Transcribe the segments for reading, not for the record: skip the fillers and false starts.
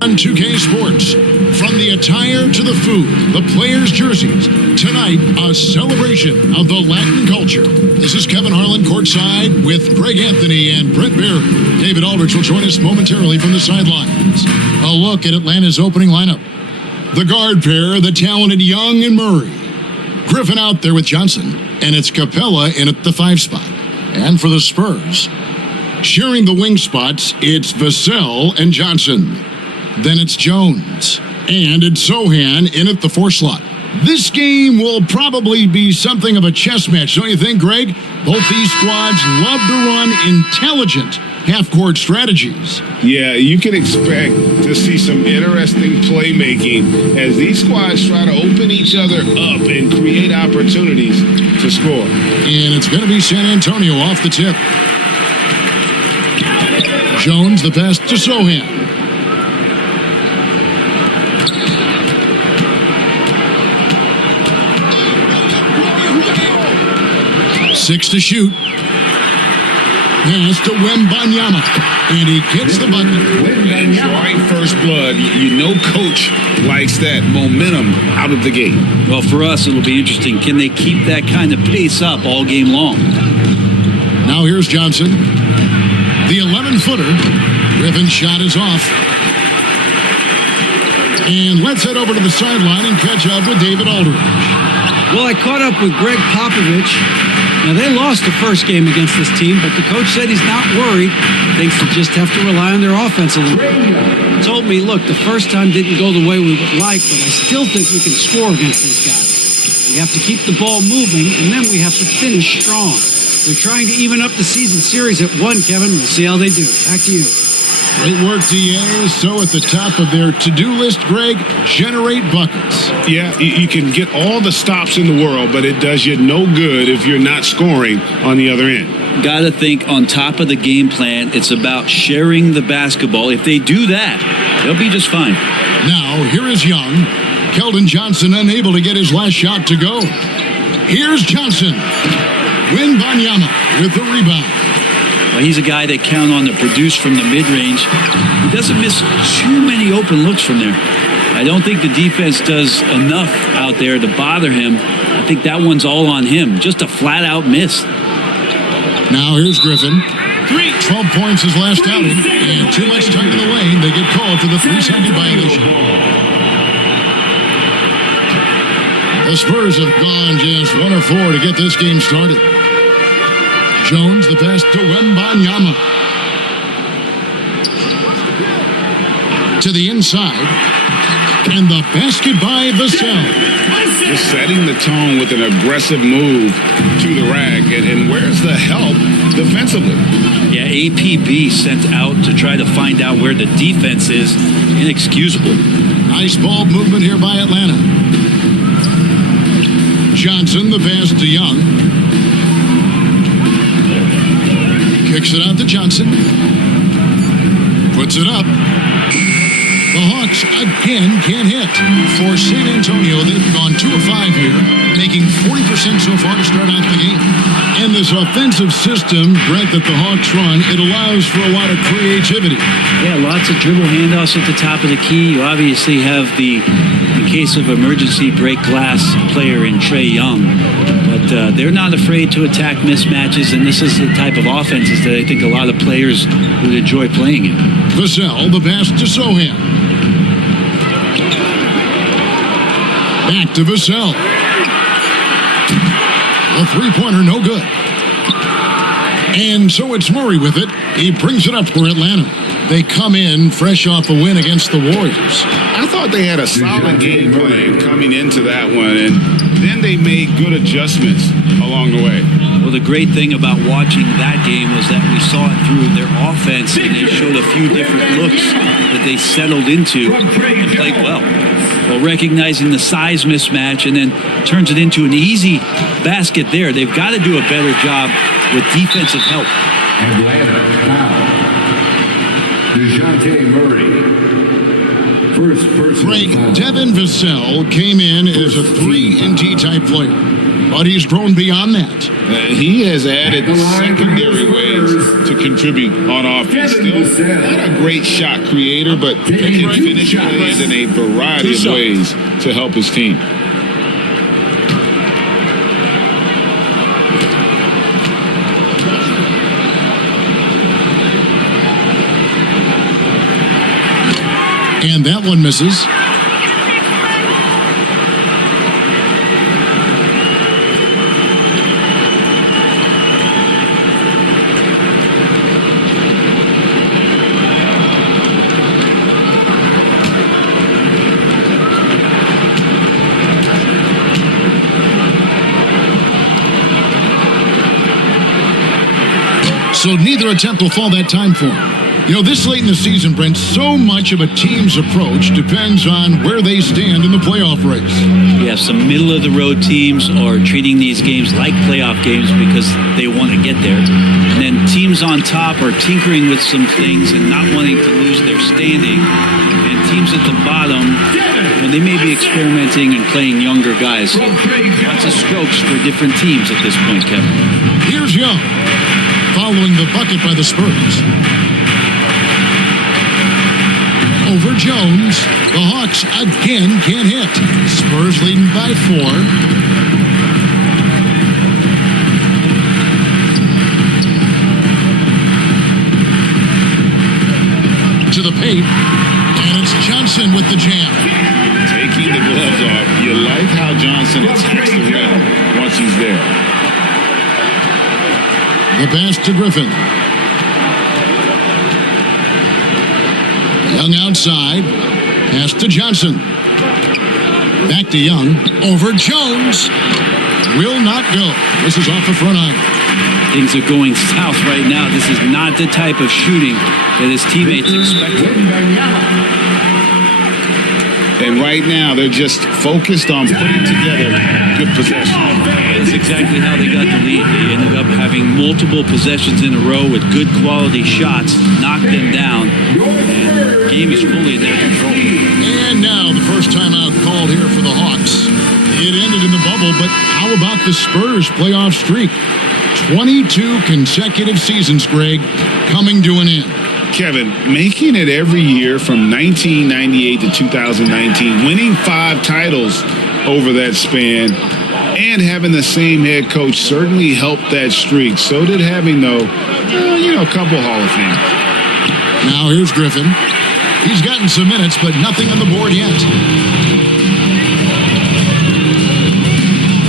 On 2K Sports, from the attire to the food, the players' jerseys, tonight a celebration of the Latin culture. This is Kevin Harlan courtside with Greg Anthony and Brett Barry. David Aldrich will join us momentarily from the sidelines. A look at Atlanta's opening lineup. The guard pair, the talented Young and Murray. Griffin out there with Johnson, and it's Capella in at the 5 spot. And for the Spurs, sharing the wing spots, it's Vassell and Johnson. Then it's Jones, and it's Sochan in at the 4 slot. This game will probably be something of a chess match, don't you think, Greg? Both these squads love to run intelligent half-court strategies. Yeah, you can expect to see some interesting playmaking as these squads try to open each other up and create opportunities to score. And it's going to be San Antonio off the tip. Jones, the pass to Sochan. 6 to shoot. Pass to Wemby, and he gets the bucket. Enjoying first blood. You know coach likes that momentum out of the gate. Well, for us, it'll be interesting. Can they keep that kind of pace up all game long? Now here's Johnson. The 11-footer. Griffin's shot is off. And let's head over to the sideline and catch up with David Aldrich. Well, I caught up with Greg Popovich. Now, they lost the first game against this team, but the coach said he's not worried. Thinks they just have to rely on their offense a little bit. He told me, look, the first time didn't go the way we would like, but I still think we can score against these guys. We have to keep the ball moving, and then we have to finish strong. They're trying to even up the season series at 1, Kevin. We'll see how they do. Back to you. Great work, DA. So at the top of their to-do list, Greg, generate buckets. Yeah, you can get all the stops in the world, but it does you no good if you're not scoring on the other end. Got to think on top of the game plan, it's about sharing the basketball. If they do that, they'll be just fine. Now, here is Young. Keldon Johnson unable to get his last shot to go. Here's Johnson. Wemby with the rebound. Well, he's a guy they count on to produce from the mid-range. He doesn't miss too many open looks from there. I don't think the defense does enough out there to bother him. I think that one's all on him. Just a flat-out miss. Now here's Griffin. 12 points his last outing, and too much time in the lane. They get called for the 3-second violation. The Spurs have gone just 1 of 4 to get this game started. Jones, the pass to Wemby. To the inside. And the basket by Vassell. Just setting the tone with an aggressive move to the rack. And where's the help defensively? Yeah, APB sent out to try to find out where the defense is. Inexcusable. Nice ball movement here by Atlanta. Johnson, the pass to Young. Kicks it out to Johnson. Puts it up. The Hawks again can't hit. For San Antonio, they've gone 2 of 5 here, making 40% so far to start out the game. And this offensive system, Brent, that the Hawks run, it allows for a lot of creativity. Yeah, lots of dribble handoffs at the top of the key. You obviously have the, in case of emergency, break glass player in Tre Jones. But they're not afraid to attack mismatches, and this is the type of offenses that I think a lot of players would enjoy playing in. Vassell, the pass to Sochan. Back to Vassell. The three-pointer, no good. And so it's Murray with it. He brings it up for Atlanta. They come in fresh off a win against the Warriors. I thought they had a solid game plan coming into that one, and then they made good adjustments along the way. Well, the great thing about watching that game was that we saw it through their offense, and they showed a few different looks that they settled into and played well. Well, recognizing the size mismatch and then turns it into an easy basket there. They've got to do a better job with defensive help. Atlanta now. Murray. First person. Greg, Devin Vassell came in as a 3-and-D type player, but he's grown beyond that. He has added secondary ways to contribute on offense. Still not a great shot creator, but he can finish plays in a variety of ways to help his team. And that one misses. So neither attempt will fall that time for him. You know, this late in the season, Brent, so much of a team's approach depends on where they stand in the playoff race. Yeah, some middle-of-the-road teams are treating these games like playoff games because they want to get there. And then teams on top are tinkering with some things and not wanting to lose their standing. And teams at the bottom, they may be experimenting and playing younger guys. So lots of strokes for different teams at this point, Kevin. Here's Young, following the bucket by the Spurs. Over Jones. The Hawks again can't hit. Spurs leading by 4. To the paint. And it's Johnson with the jam. Taking the gloves off. You like how Johnson attacks the rim once he's there. The pass to Griffin. Young outside. Pass to Johnson. Back to Young. Over Jones. Will not go. This is off the front iron. Things are going south right now. This is not the type of shooting that his teammates expected. And right now, they're just focused on putting together good possession. That's exactly how they got the lead. They ended up having multiple possessions in a row with good quality shots, knocked them down, and the game is fully in their control. And now the first timeout called here for the Hawks. It ended in the bubble, but how about the Spurs playoff streak? 22 consecutive seasons, Greg, coming to an end. Kevin, making it every year from 1998 to 2019, winning 5 titles over that span, and having the same head coach certainly helped that streak. So did having, though, a couple Hall of Fame. Now here's Griffin. He's gotten some minutes, but nothing on the board yet.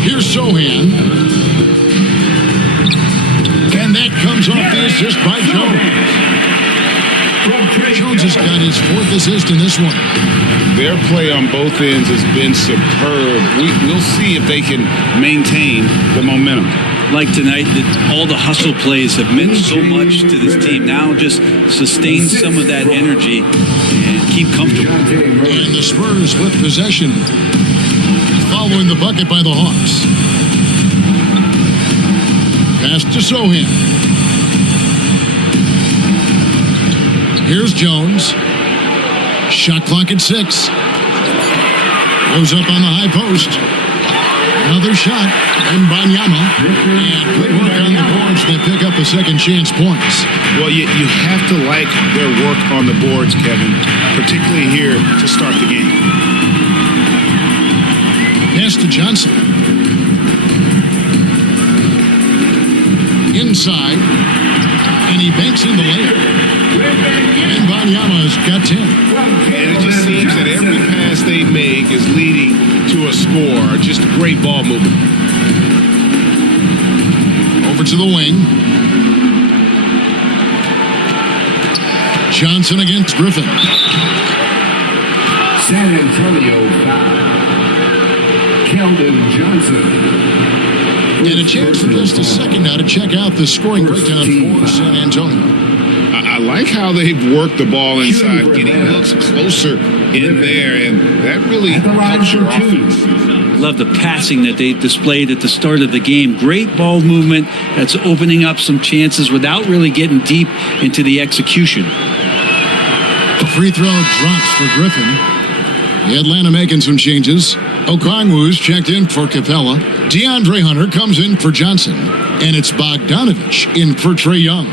Here's Sochan. And that comes off the assist by Jones. Jones has got his 4th assist in this one. Their play on both ends has been superb. We'll see if they can maintain the momentum. Like tonight, all the hustle plays have meant so much to this team. Now just sustain some of that energy and keep comfortable. And the Spurs with possession, following the bucket by the Hawks. Pass to Sochan. Here's Jones. Shot clock at 6. Goes up on the high post. Another shot. And Banyama. And good work on the boards. They pick up the second chance points. Well, you have to like their work on the boards, Kevin, particularly here to start the game. Pass to Johnson. Inside. And he banks in the layup. And Banyama's got 10. And it just seems that every pass they make is leading to a score. Just great ball movement. Over to the wing. Johnson against Griffin. San Antonio foul. Keldon Johnson. And a chance for just a second now to check out the scoring breakdown for San Antonio. I like how they've worked the ball inside, getting looks closer in there, and that really helps your offense. Love the passing that they displayed at the start of the game. Great ball movement that's opening up some chances without really getting deep into the execution. The free throw drops for Griffin. The Atlanta making some changes. Okongwu's checked in for Capella. DeAndre Hunter comes in for Johnson. And it's Bogdanovich in for Tre Young.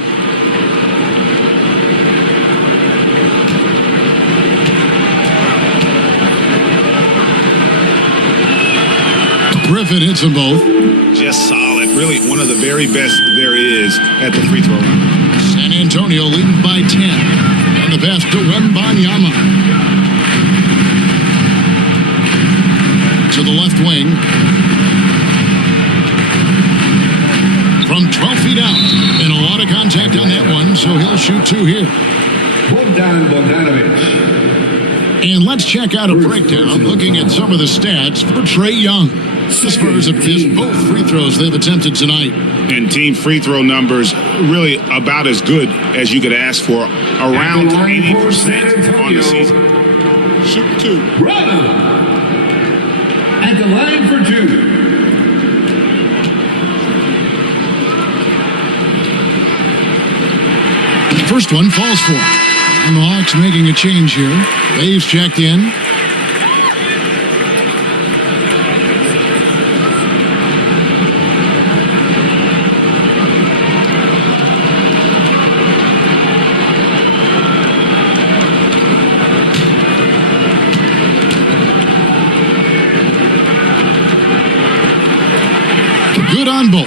Griffin hits them both. Just solid. Really one of the very best there is at the free throw line. San Antonio leading by 10. And the pass to Wembanyama. To the left wing. From 12 feet out. And a lot of contact on that one, so he'll shoot 2 here. Bogdanovich. And let's check out a breakdown looking at some of the stats for Tre Jones. The Spurs have missed both free throws they've attempted tonight. And team free throw numbers really about as good as you could ask for. Around 80% on the season. Shoot 2. Run. At the line for 2. First one falls for him. And the Hawks making a change here. Dave's checked in. Good on both.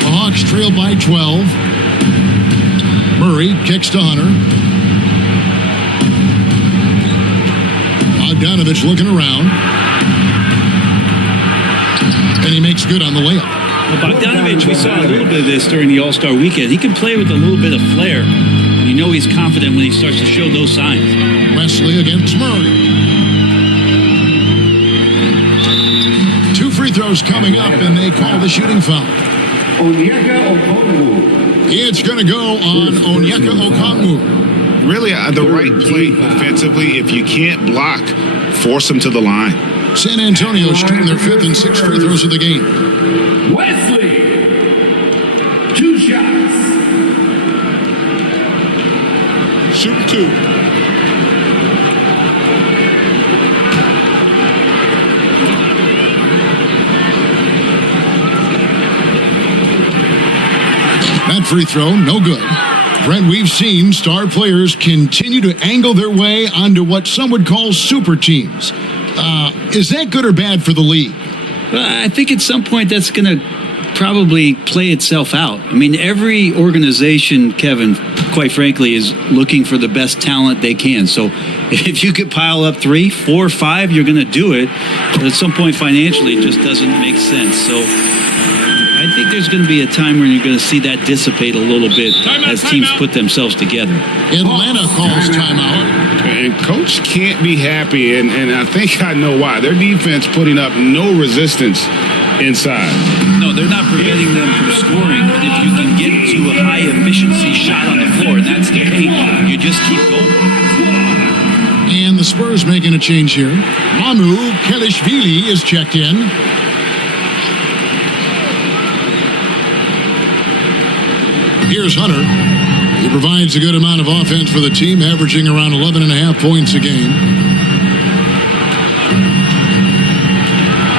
The Hawks trail by 12. Murray kicks to Hunter. Bogdanovich looking around. And he makes good on the layup. Well, Bogdanovich, we saw a little bit of this during the All-Star weekend. He can play with a little bit of flair. And you know he's confident when he starts to show those signs. Wesley against Murray. 2 free throws coming up, and they call the shooting foul. It's going to go on Onyeka Okongwu. Really the right play offensively. If you can't block, force them to the line. San Antonio shooting their 5th and 6th free throws of the game. Wesley. 2 shots. Shoot 2. That free throw, no good. Brent, we've seen star players continue to angle their way onto what some would call super teams. Is that good or bad for the league? Well, I think at some point that's going to probably play itself out. I mean, every organization, Kevin, quite frankly, is looking for the best talent they can. So if you could pile up 3, 4, 5, you're going to do it. But at some point financially, it just doesn't make sense. So I think there's going to be a time when you're going to see that dissipate a little bit as teams put themselves together. Atlanta calls timeout. And coach can't be happy, and I think I know why. Their defense putting up no resistance inside. No, they're not preventing them from scoring. And if you can get to a high efficiency shot on the floor, and that's the paint, you just keep going. And the Spurs making a change here. Mamu Kelishvili is checked in. Here's Hunter. He provides a good amount of offense for the team, averaging around 11.5 points a game.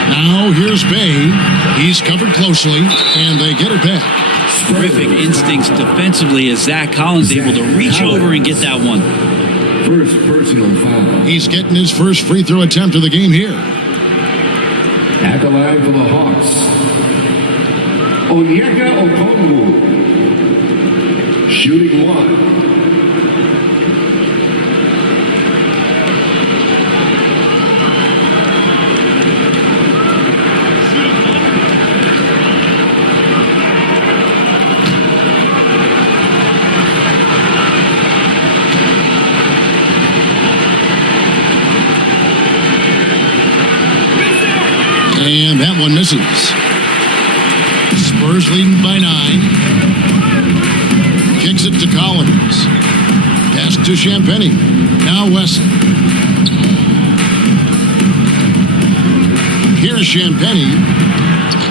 Now here's Bay. He's covered closely, and they get it back. Terrific instincts defensively as Zach Collins able to reach over and get that one. First personal foul. He's getting his first free throw attempt of the game here. At the line for the Hawks. Onyeka Okongwu. Shooting 1. And that one misses. Spurs leading by 9. Kicks it to Collins. Pass to Champagny. Now Wesley. Here's Champagny.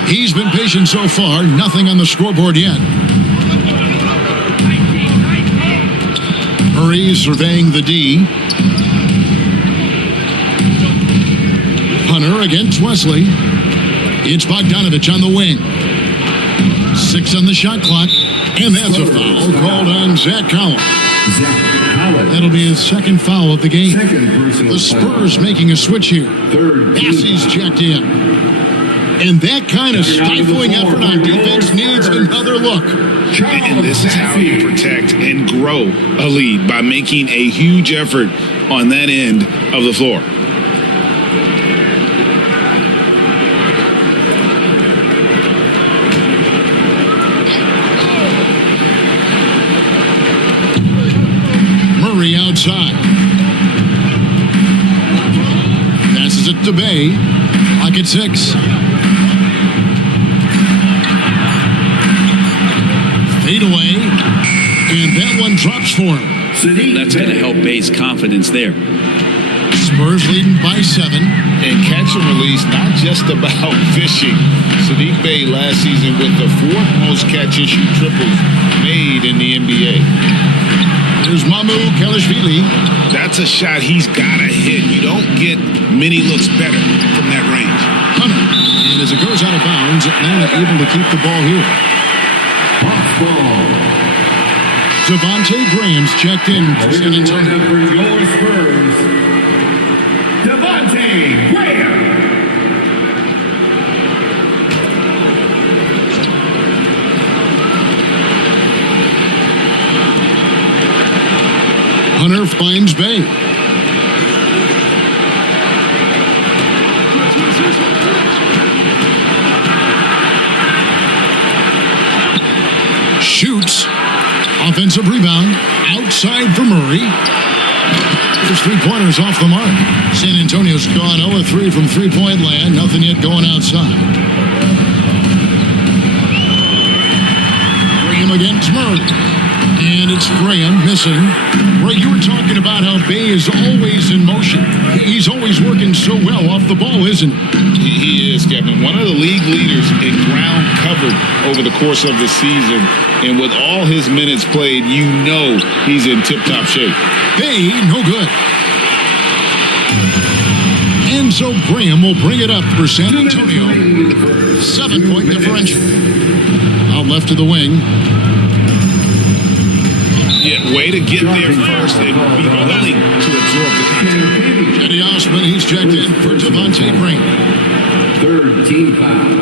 He's been patient so far. Nothing on the scoreboard yet. Murray surveying the D. Hunter against Wesley. It's Bogdanovich on the wing. 6 on the shot clock. And that's a foul called on Zach Collins. That'll be his second foul of the game. Second personal The Spurs making a switch here. Third. Bassey's checked in. And that kind of stifling effort on defense needs another look. And this is how you protect and grow a lead, by making a huge effort on that end of the floor. Murray outside. Passes it to Bay. Clock at 6. Fade away. And that one drops for him. That's going to help Bay's confidence there. Spurs leading by 7. And catch and release, not just about fishing. Sadiq Bey last season with the 4th most catch and shoot triples made in the NBA. There's Mamu Kelishvili. That's a shot he's got to hit. You don't get many looks better from that range. Hunter. And as it goes out of bounds, Atlanta able to keep the ball here. Hawks ball. Devontae Graham's checked in for San Antonio. For your Spurs, Devontae Graham. Hunter finds Bay. Shoots. Offensive rebound. Outside for Murray. There's 3-pointers off the mark. San Antonio's gone 0-3 from three-point land. Nothing yet going outside. Graham against Murray. And it's Graham missing. Ray, you were talking about how Bay is always in motion. He's always working so well off the ball, isn't he? He is, Kevin. One of the league leaders in ground covered over the course of the season. And with all his minutes played, you know he's in tip-top shape. Bay, no good. And so Graham will bring it up for San Antonio. 7-point differential. Out left to the wing. Yeah, way to get there first and be willing to absorb the contact. Teddy Osman, he's checked in for Devontae Graham. Third team foul.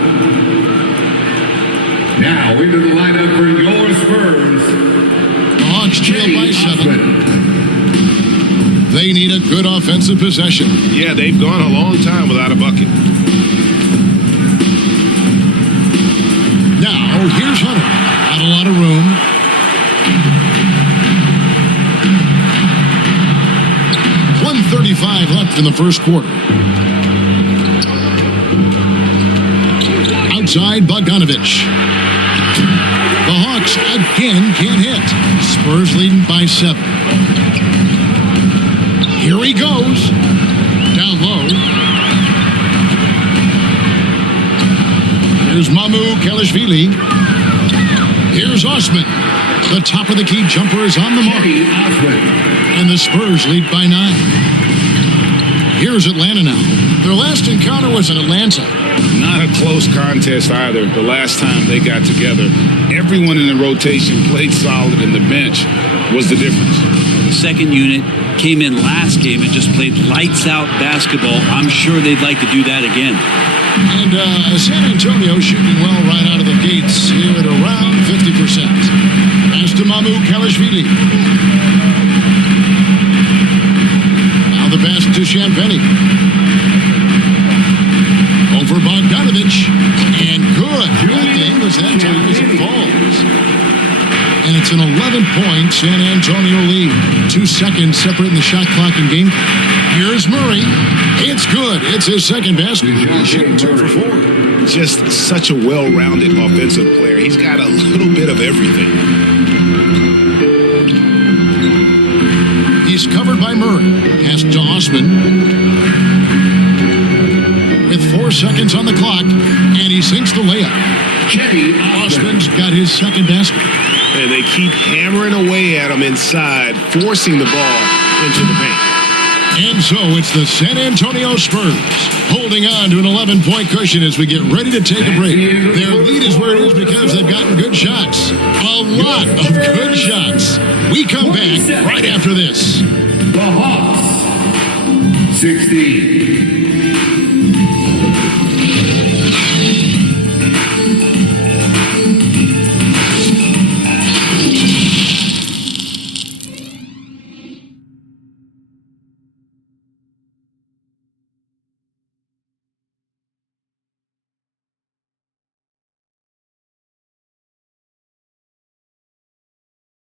Now into the lineup for your Spurs. The Hawks trail by 7. They need a good offensive possession. Yeah, they've gone a long time without a bucket. Now, here's Hunter. Not a lot of room. .135 left in the first quarter. Outside, Bogdanovich. The Hawks again can't hit. Spurs leading by 7. Here he goes. Down low. Here's Mamu Kelishvili. Here's Osman. The top of the key jumper is on the mark. And the Spurs lead by 9. Here's Atlanta now. Their last encounter was in Atlanta. Not a close contest either. The last time they got together, everyone in the rotation played solid, and the bench was the difference. The second unit came in last game and just played lights-out basketball. I'm sure they'd like to do that again. And San Antonio shooting well right out of the gates here at around 50%. Pass to Mamu Kelishvili. Now the pass to Champagny. Over Bogdanovich. And good. Good thing was that time as it falls. And it's an 11-point San Antonio lead. 2 seconds separating the shot clock and game. Here's Murray. It's good. It's his second basket. He's shooting 2 for 4. Just such a well-rounded offensive player. He's got a little bit of everything. He's covered by Murray. Pass to Osman. With 4 seconds on the clock, and he sinks the layup. Osman's got his second basket. And they keep hammering away at him inside, forcing the ball into the paint. And so it's the San Antonio Spurs holding on to an 11-point cushion as we get ready to take a break. Their lead is where it is because they've gotten good shots. A lot of good shots. We come back right after this. The Hawks, 16.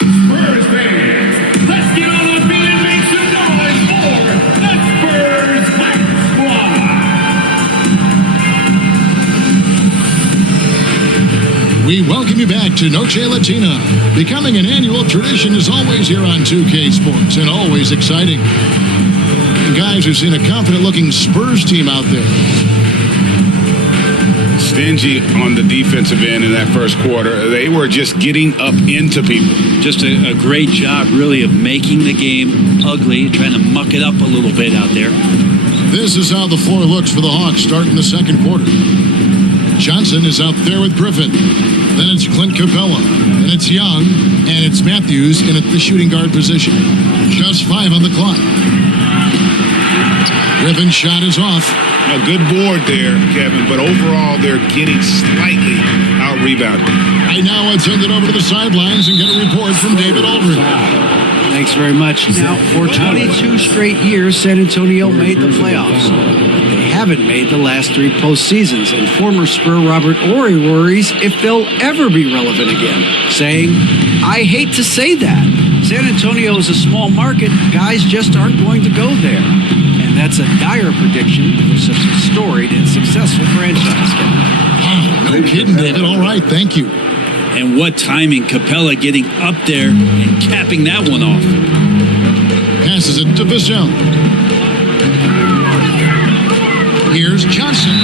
Spurs fans, let's get on our feet and make some noise for the Spurs Fight Squad. We welcome you back to Noche Latina. Becoming an annual tradition is always here on 2K Sports and always exciting. And guys, we've seen a confident-looking Spurs team out there. Stingy on the defensive end in that first quarter. They were just getting up into people. Just a great job, really, of making the game ugly, trying to muck it up a little bit out there. This is how the floor looks for the Hawks starting the second quarter. Johnson is out there with Griffin. Then it's Clint Capella. Then it's Young. And it's Matthews in the shooting guard position. Just 5 on the clock. Griffin's shot is off. A good board there, Kevin, but overall they're getting slightly out-rebounded. Right now, I'd send it over to the sidelines and get a report from David Aldridge. Thanks very much. Now, for 22 straight years, San Antonio made the playoffs. They haven't made the last 3 postseasons, and former Spur Robert Ory worries if they'll ever be relevant again, saying, "I hate to say that. San Antonio is a small market. Guys just aren't going to go there." And that's a dire prediction for such a storied and successful franchise, Kevin. Oh, no kidding, David. All right, thank you. And what timing, Capella getting up there and capping that one off. Passes it to Vassell. Here's Johnson.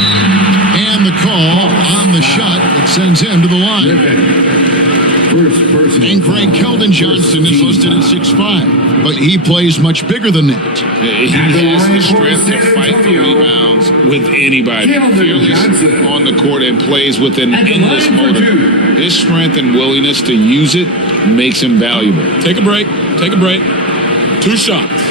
And the call on the shot that sends him to the line. And Craig Keldon Johnson is listed at 6'5", but he plays much bigger than that. He has the strength to fight for rebounds with anybody. Fearless on the court and plays with an endless motor. His strength and willingness to use it makes him valuable. Take a break. Take a break. 2 shots.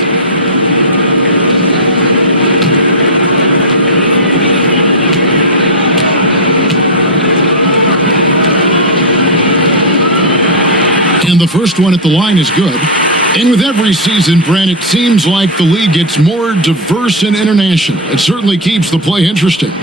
And the first one at the line is good. And with every season, Brent, it seems like the league gets more diverse and international. It certainly keeps the play interesting.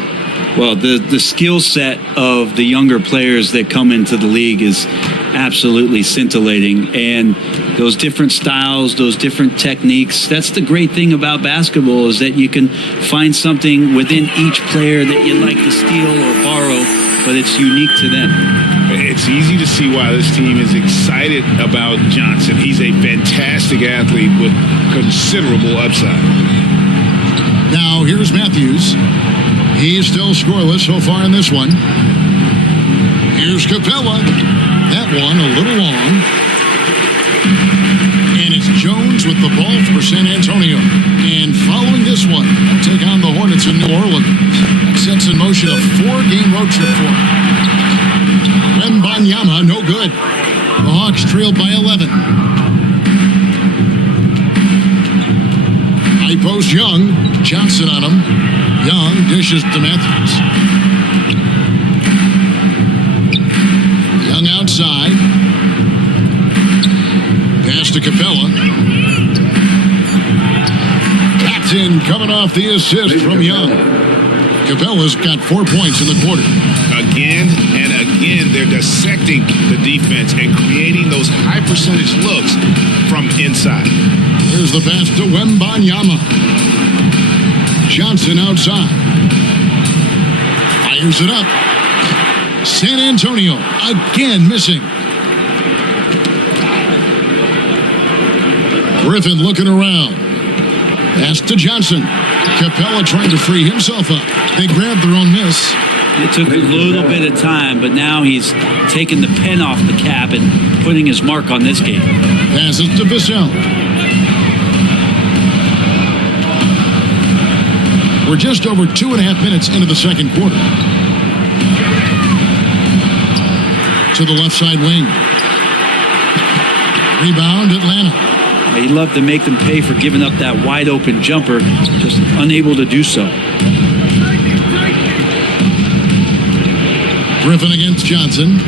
Well, the skill set of the younger players that come into the league is absolutely scintillating. And those different styles, those different techniques, that's the great thing about basketball is that you can find something within each player that you like to steal or borrow, but it's unique to them. It's easy to see why this team is excited about Johnson. He's a fantastic athlete with considerable upside. Now, here's Matthews. He's still scoreless so far in this one. Here's Capella. That one a little long. And it's Jones with the ball for San Antonio. And following this one, they'll take on the Hornets in New Orleans. That sets in motion a 4-game road trip for them. Wemby, no good. The Hawks trailed by 11. High post Young. Johnson on him. Young dishes to Matthews. Young outside. Pass to Capella. Captain coming off the assist from Young. Capella's got 4 points in the quarter. Again and again, they're dissecting the defense and creating those high percentage looks from inside. Here's the pass to Wemby. Johnson outside. Fires it up. San Antonio again missing. Griffin looking around. Pass to Johnson. Capella trying to free himself up. They grabbed their own miss. It took a little bit of time, but now he's taking the pen off the cap and putting his mark on this game. Passes to Vassell. We're just over 2.5 minutes into the second quarter. To the left side wing. Rebound, Atlanta. He'd love to make them pay for giving up that wide open jumper, just unable to do so. Griffin against Johnson.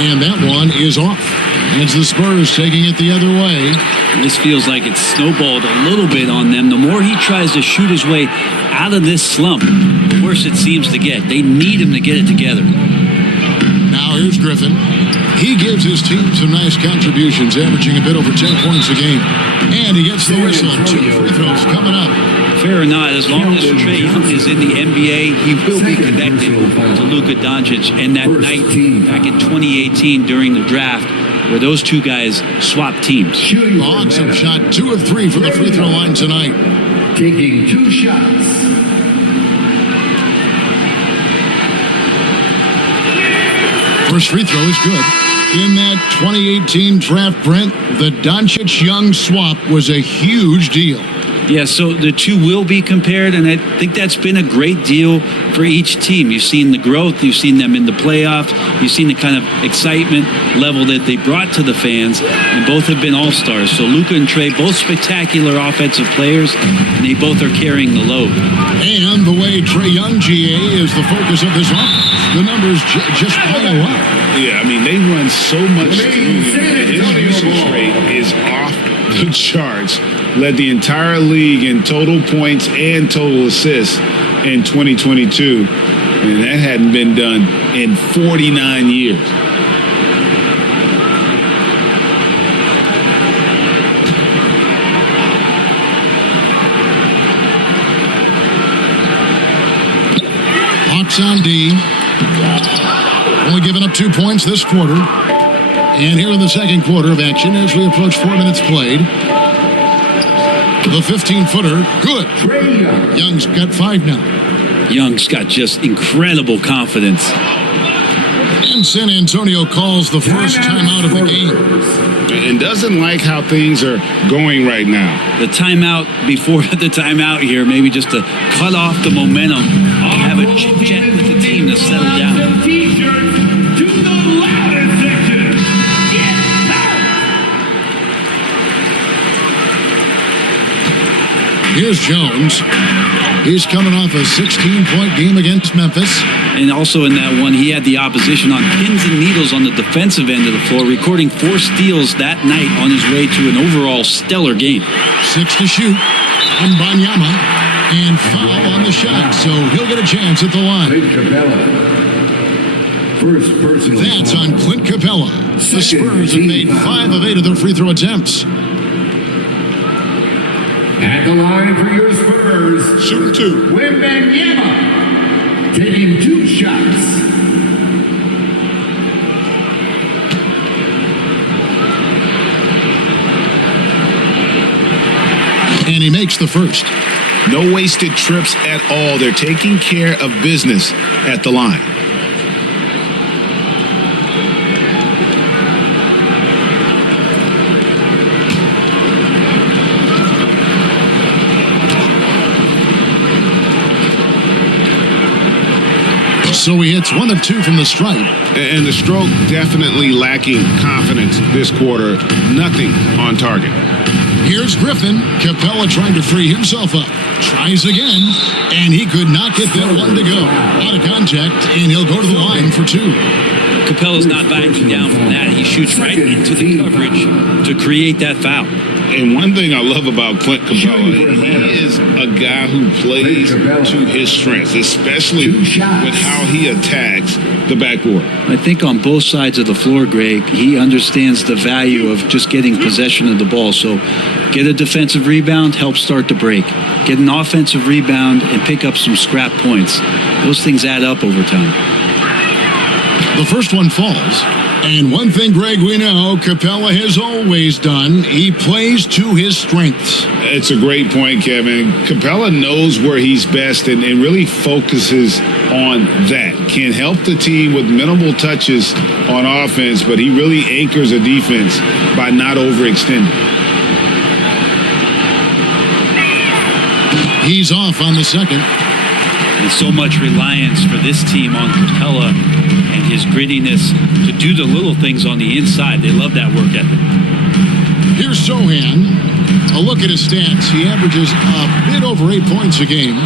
And that one is off. And it's the Spurs taking it the other way. This feels like it's snowballed a little bit on them. The more he tries to shoot his way out of this slump, the worse it seems to get. They need him to get it together. Now here's Griffin. He gives his team some nice contributions, averaging a bit over 10 points a game. And he gets the whistle. 2 free throws coming up. Fair or not, as long as Tre Jones is in the NBA, he will be connected to Luka Doncic. And that night back in 2018 during the draft, where those two guys swapped teams. The Hawks have shot 2 of 3 from the free throw line tonight. Taking 2 shots. First free throw is good. In that 2018 draft, Brent, the Doncic-Young swap was a huge deal. Yeah, so the two will be compared, and I think that's been a great deal for each team. You've seen the growth, you've seen them in the playoffs, you've seen the kind of excitement level that they brought to the fans, and both have been all-stars. So Luka and Tre, both spectacular offensive players, and they both are carrying the load. And the way Tre Young, GA, is the focus of this offense, the numbers just pile up. Yeah, I mean, they run so much through him. His usage rate is off the charts. Led the entire league in total points and total assists in 2022. And that hadn't been done in 49 years. Hawks on D. Only giving up 2 points this quarter. And here in the second quarter of action as we approach 4 minutes played. The 15-footer, good. Young's got 5 now. Young's got just incredible confidence. And San Antonio calls the first timeout of the game. And doesn't like how things are going right now. The timeout before the timeout here, maybe just to cut off the momentum, have a chit-chat with the team to settle down. T-shirts to the louder section. Get back! Here's Jones. He's coming off a 16-point game against Memphis. And also in that one, he had the opposition on pins and needles on the defensive end of the floor, recording 4 steals that night on his way to an overall stellar game. 6 to shoot. And Banyama. And foul on the shot, so he'll get a chance at the line. First personal That's on Clint Capella. The Spurs have made 5 of 8 of their free throw attempts. At the line for your Spurs, Shooting 2. Wemby, taking 2 shots. And he makes the first. No wasted trips at all. They're taking care of business at the line. So he hits 1 of 2 from the stripe. And the stroke definitely lacking confidence this quarter. Nothing on target. Here's Griffin. Capella trying to free himself up. Tries again, and he could not get that one to go. Out of contact, and he'll go to the line for 2. Capella's not backing down from that. He shoots right into the coverage to create that foul. And one thing I love about Clint Capella, he is a guy who plays to his strengths, especially with how he attacks the backboard. I think on both sides of the floor, Greg, he understands the value of just getting possession of the ball. So get a defensive rebound, help start the break. Get an offensive rebound and pick up some scrap points. Those things add up over time. The first one falls. And one thing, Greg, we know Capella has always done, he plays to his strengths. It's a great point, Kevin. Capella knows where he's best and really focuses on that. Can help the team with minimal touches on offense, but he really anchors a defense by not overextending. He's off on the second. And so much reliance for this team on Capella and his grittiness to do the little things on the inside. They love that work ethic. Here's Sochan. A look at his stats. He averages a bit over 8 points a game.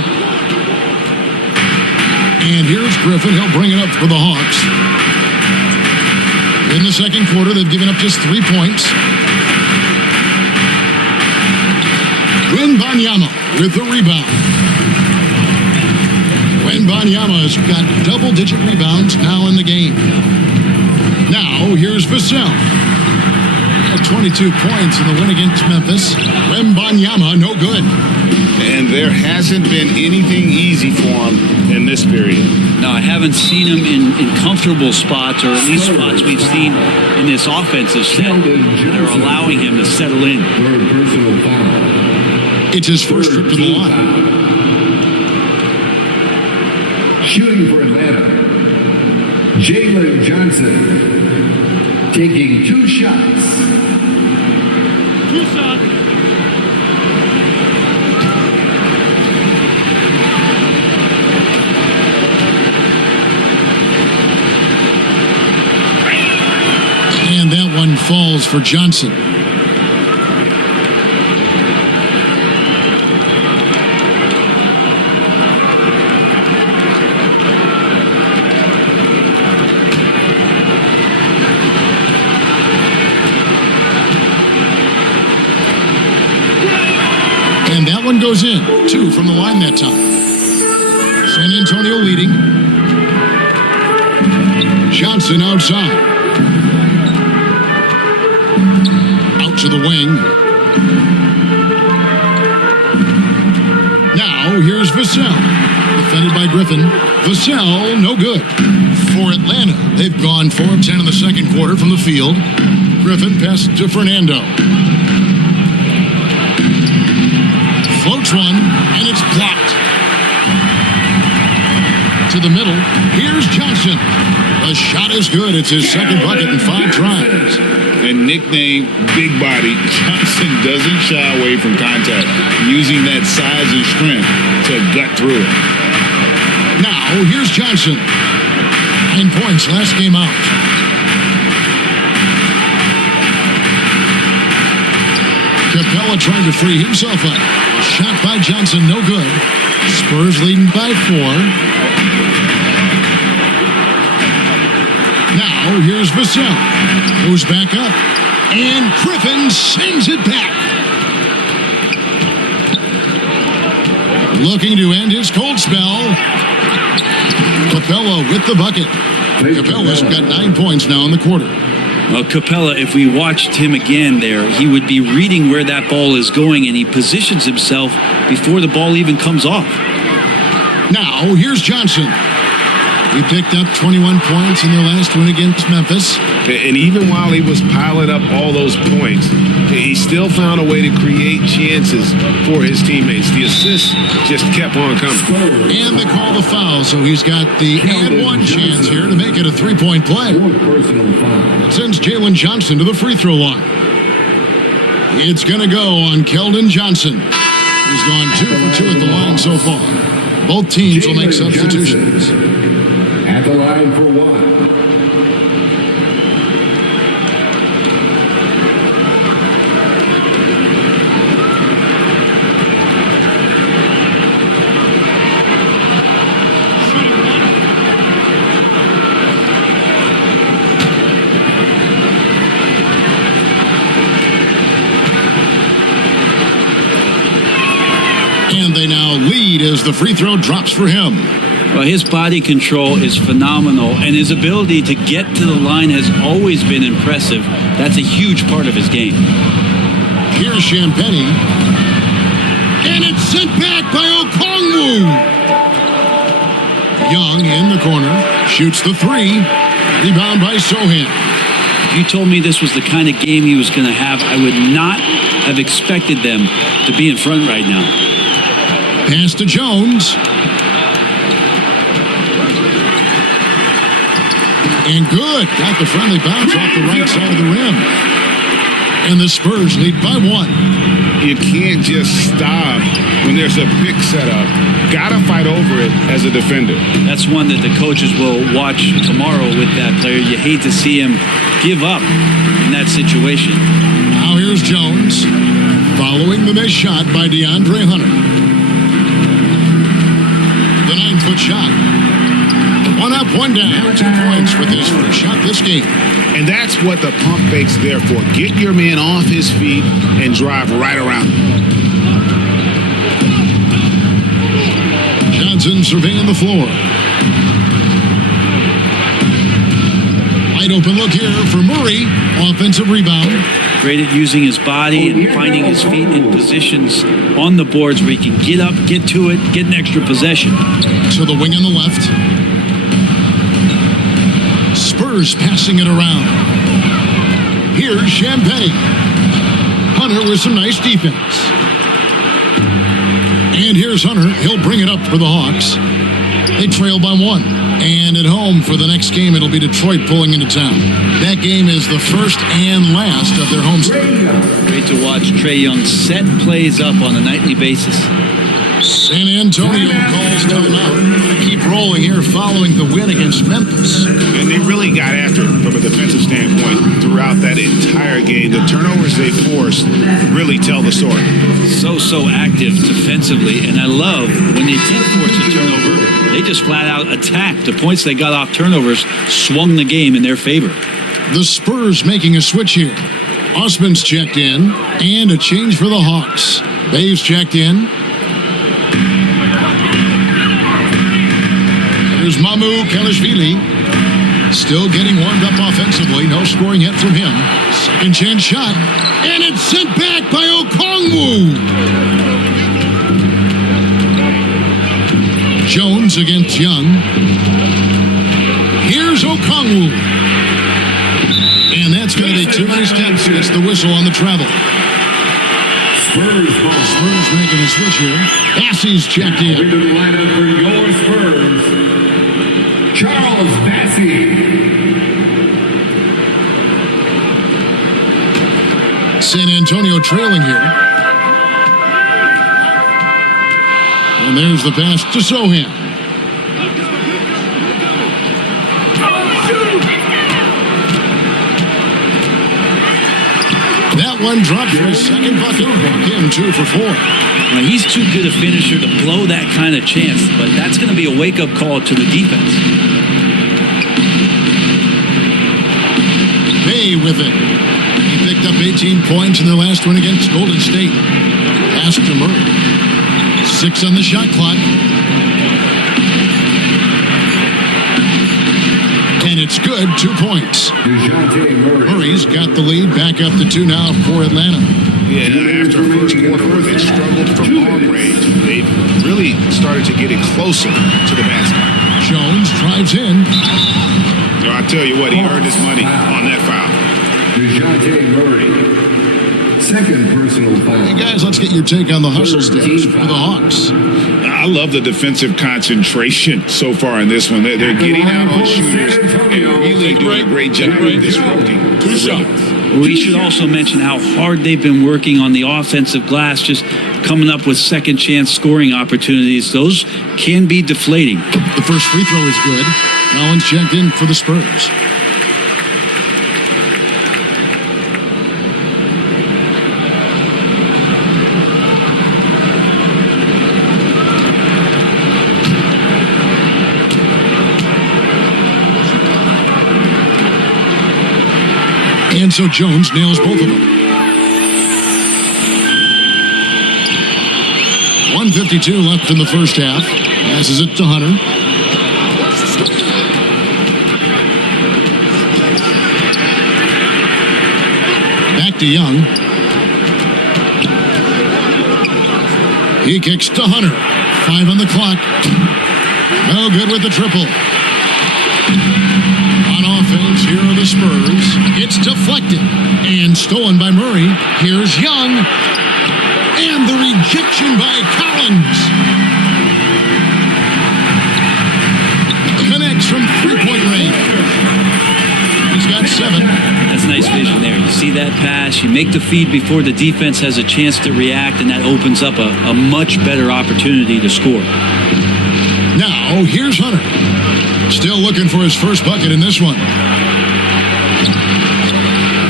And here's Griffin. He'll bring it up for the Hawks. In the second quarter, they've given up just 3 points. Wemby with the rebound. Wemby has got double-digit rebounds now in the game. Now, here's Vassell. 22 points in the win against Memphis. Wemby, no good. And there hasn't been anything easy for him in this period. No, I haven't seen him in comfortable spots, or at least spots we've seen in this offensive set that are allowing him to settle in. Third personal foul. It's his first trip to the line. Shooting for Atlanta, Jalen Johnson taking 2 shots. 2 shots. And that one falls for Johnson. And that one goes in. 2 from the line that time. San Antonio leading. Johnson outside. Out to the wing. Now here's Vassell. Defended by Griffin. Vassell, no good. For Atlanta, they've gone 4 of 10 in the second quarter from the field. Griffin passed to Fernando. Floats one, and it's blocked. To the middle, here's Johnson. The shot is good. It's his second bucket in 5 tries. And nicknamed Big Body, Johnson doesn't shy away from contact, using that size and strength to gut through it. Now, here's Johnson. 9 points last game out. Capella trying to free himself up. Shot by Johnson, no good. Spurs leading by 4. Now, here's Vassell. Goes back up. And Griffin sends it back. Looking to end his cold spell. Capella with the bucket. Capella's got 9 points now in the quarter. Well, Capella, if we watched him again there, he would be reading where that ball is going, and he positions himself before the ball even comes off. Now, here's Johnson. He picked up 21 points in their last win against Memphis. And even while he was piling up all those points, he still found a way to create chances for his teammates. The assists just kept on coming. And they call the foul, so he's got the and one chance here to make it a 3-point play. Personal foul. Sends Jalen Johnson to the free throw line. It's going to go on Keldon Johnson. He's gone 2 for 2 at the line so far. Both teams will make substitutions. At the line for 1. And they now lead as the free throw drops for him. Well, his body control is phenomenal, and his ability to get to the line has always been impressive. That's a huge part of his game. Here's Champagny. And it's sent back by Okongwu. Young in the corner. Shoots the 3. Rebound by Sochan. If you told me this was the kind of game he was going to have, I would not have expected them to be in front right now. Pass to Jones. And good. Got the friendly bounce off the right side of the rim. And the Spurs lead by 1. You can't just stop when there's a pick set up. Got to fight over it as a defender. That's one that the coaches will watch tomorrow with that player. You hate to see him give up in that situation. Now here's Jones following the missed shot by DeAndre Hunter. The 9-foot shot. One up, one down. 2 points with his first shot this game. And that's what the pump fake's there for. Get your man off his feet and drive right around him. Johnson surveying the floor. Wide open look here for Murray. Offensive rebound. Great at using his body and finding his feet in positions on the boards where he can get up, get to it, get an extra possession. To the wing on the left. Spurs passing it around. Here's Champagne. Hunter with some nice defense. And here's Hunter. He'll bring it up for the Hawks. They trail by 1. And at home for the next game, it'll be Detroit pulling into town. That game is the first and last of their homestand. Great to watch Tre Jones set plays up on a nightly basis. San Antonio calls timeout. Keep rolling here following the win against Memphis. And they really got after it from a defensive standpoint throughout that entire game. The turnovers they forced really tell the story. So active defensively. And I love when they did force a turnover, they just flat out attacked. The points they got off turnovers swung the game in their favor. The Spurs making a switch here. Osman's checked in, and a change for the Hawks. Baves checked in. Here's Mamu Kalashvili. Still getting warmed up offensively. No scoring yet from him. Second chance shot. And it's sent back by Okongwu. Jones against Young. Here's Okongwu. And that's going to be too many steps. It's the whistle on the travel. Spurs making a switch here. Bassey's checked in. Into the lineup for your Spurs, Charles Bassey. San Antonio trailing here. And there's the pass to Sochan. That one dropped for his second bucket. Again, 2 for 4. Now, he's too good a finisher to blow that kind of chance, but that's going to be a wake-up call to the defense. Bay with it. He picked up 18 points in their last win against Golden State. Pass to Murray. 6 on the shot clock. And it's good, 2 points. Murray's got the lead, back up to 2 now for Atlanta. Yeah, after first quarter where they struggled from long range, they've really started to get it closer to the basket. Jones drives in. I tell you what, he earned his money on that foul. DeJounte Murray. Second personal foul. Hey guys, let's get your take on the hustle steps for the Hawks. I love the defensive concentration so far in this one. They're getting out on shooters and really doing a great job of disrupting. 2 shots. We should also mention how hard they've been working on the offensive glass, just coming up with second chance scoring opportunities. Those can be deflating. The first free throw is good. Collins checked in for the Spurs. And so Jones nails both of them. 1:52 left in the first half. Passes it to Hunter. Back to Young. He kicks to Hunter. 5 on the clock. No good with the triple. Offense, here are the Spurs. It's deflected and stolen by Murray. Here's Young. And the rejection by Collins. Connects from 3-point range. He's got 7. That's nice nice vision there. You see that pass, you make the feed before the defense has a chance to react, and that opens up a much better opportunity to score. Now, here's Hunter. Still looking for his first bucket in this one.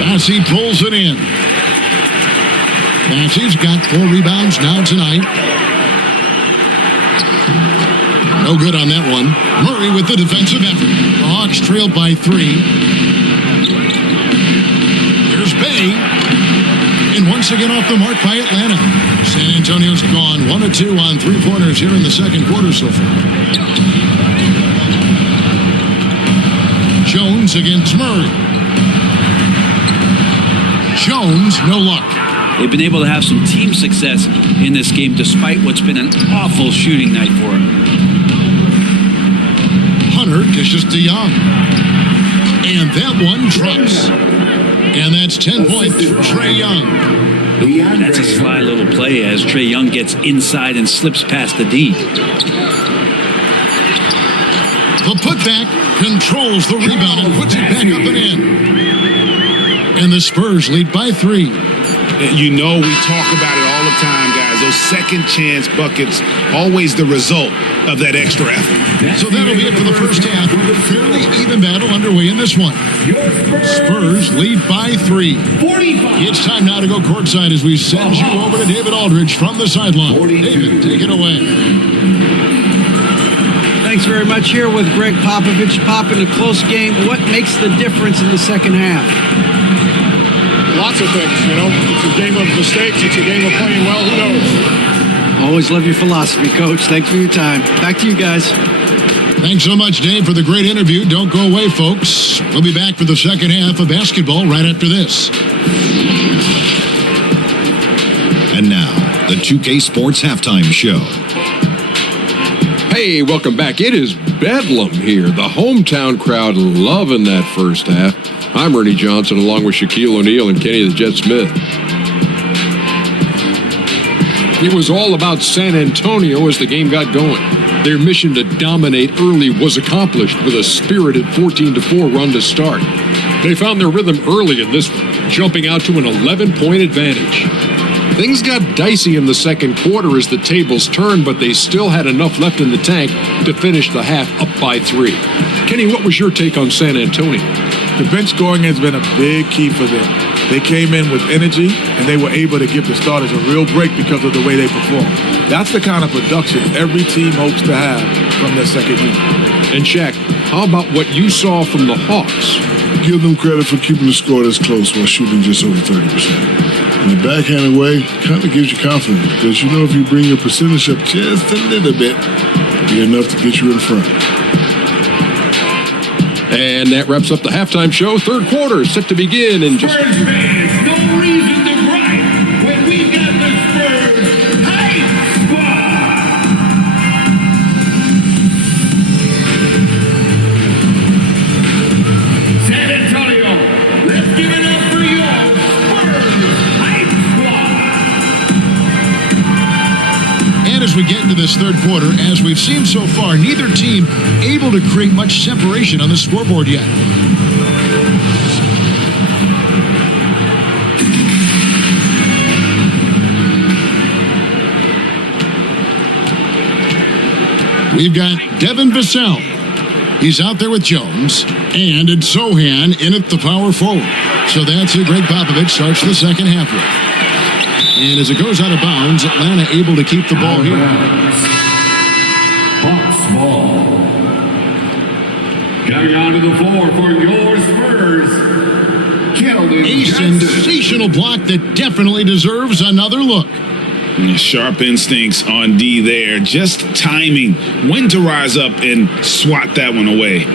Massey pulls it in. Massey's got 4 rebounds now tonight. No good on that one. Murray with the defensive effort. The Hawks trailed by 3. Here's Bay. And once again off the mark by Atlanta. San Antonio's gone 1 of 2 on 3-pointers here in the second quarter so far. Jones against Murray. Jones, no luck. They've been able to have some team success in this game despite what's been an awful shooting night for them. Hunter dishes to Young. And that one drops. And that's 10 points for Tre Young. That's a sly little play as Tre Young gets inside and slips past the D. The putback controls the rebound and puts it back up and in. And the Spurs lead by 3. You know, we talk about it all the time, guys. Those second chance buckets, always the result of that extra effort. So that'll be it for the first half. Fairly even battle underway in this one. Spurs lead by 3. It's time now to go courtside as we send you over to David Aldridge from the sideline. David, take it away. Thanks very much. Here with Greg Popovich. Pop, in a close game, what makes the difference in the second half? Lots of things, you know. It's a game of mistakes. It's a game of playing well. Who knows? Always love your philosophy, Coach. Thanks for your time. Back to you guys. Thanks so much, Dave, for the great interview. Don't go away, folks. We'll be back for the second half of basketball right after this. And now, the 2K Sports Halftime Show. Hey, welcome back. It is Bedlam here. The hometown crowd loving that first half. I'm Ernie Johnson along with Shaquille O'Neal and Kenny the Jet Smith. It was all about San Antonio as the game got going. Their mission to dominate early was accomplished with a spirited 14-4 run to start. They found their rhythm early in this one, jumping out to an 11-point advantage. Things got dicey in the second quarter as the tables turned, but they still had enough left in the tank to finish the half up by 3. Kenny, what was your take on San Antonio? The bench scoring has been a big key for them. They came in with energy, and they were able to give the starters a real break because of the way they performed. That's the kind of production every team hopes to have from their second unit. And Shaq, how about what you saw from the Hawks? Give them credit for keeping the score this close while shooting just over 30%. In the backhanded way, kind of gives you confidence because you know if you bring your percentage up just a little bit, it'll be enough to get you in front. And that wraps up the halftime show. Third quarter set to begin in just... Spurs fans, no reason to gripe when we got the Spurs Hype Squad. San Antonio, let's give it up for your Spurs Hype Squad. And as we get into this third quarter, as we've seen so far, neither team able to create much separation on the scoreboard yet. We've got Devin Vassell. He's out there with Jones. And it's Sochan in at the power forward. So that's who Greg Popovich starts the second half with. And as it goes out of bounds, Atlanta able to keep the ball here. Hawks ball. Coming onto the floor for your Spurs, Keldon A Johnson. sensational block that definitely deserves another look. Sharp instincts on D there. Just timing when to rise up and swat that one away.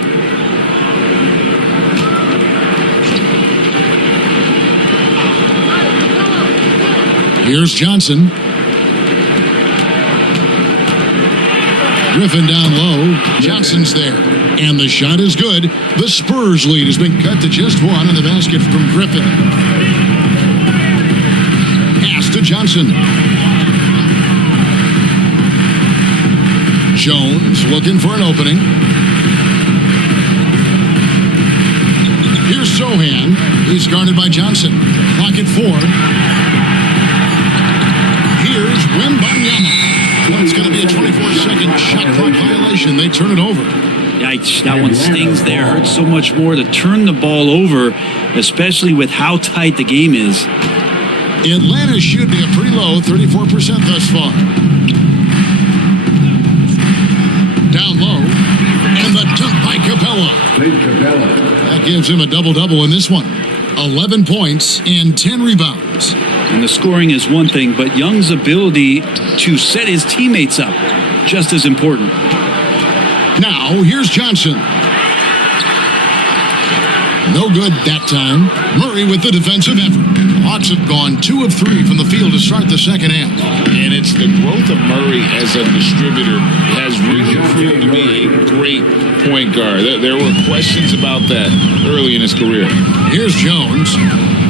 Here's Johnson. Griffin down low. Johnson's there. And the shot is good. The Spurs lead has been cut to just 1 in the basket from Griffin. Pass to Johnson. Jones looking for an opening. Here's Sochan. He's guarded by Johnson. Clock at 4. Here's Wemby. It's going to be a 24-second shot clock violation. They turn it over. Yikes, that one stings there. Hurts so much more to turn the ball over, especially with how tight the game is. Atlanta shooting a pretty low, 34% thus far. Down low. And the dunk by Capella. That gives him a double-double in this one. 11 points and 10 rebounds. And the scoring is one thing, but Young's ability to set his teammates up, just as important. Now, here's Johnson. No good that time. Murray with the defensive effort. Hawks have gone 2 of 3 from the field to start the second half. And it's the growth of Murray as a distributor has really proven to be a great point guard. There were questions about that early in his career. Here's Jones,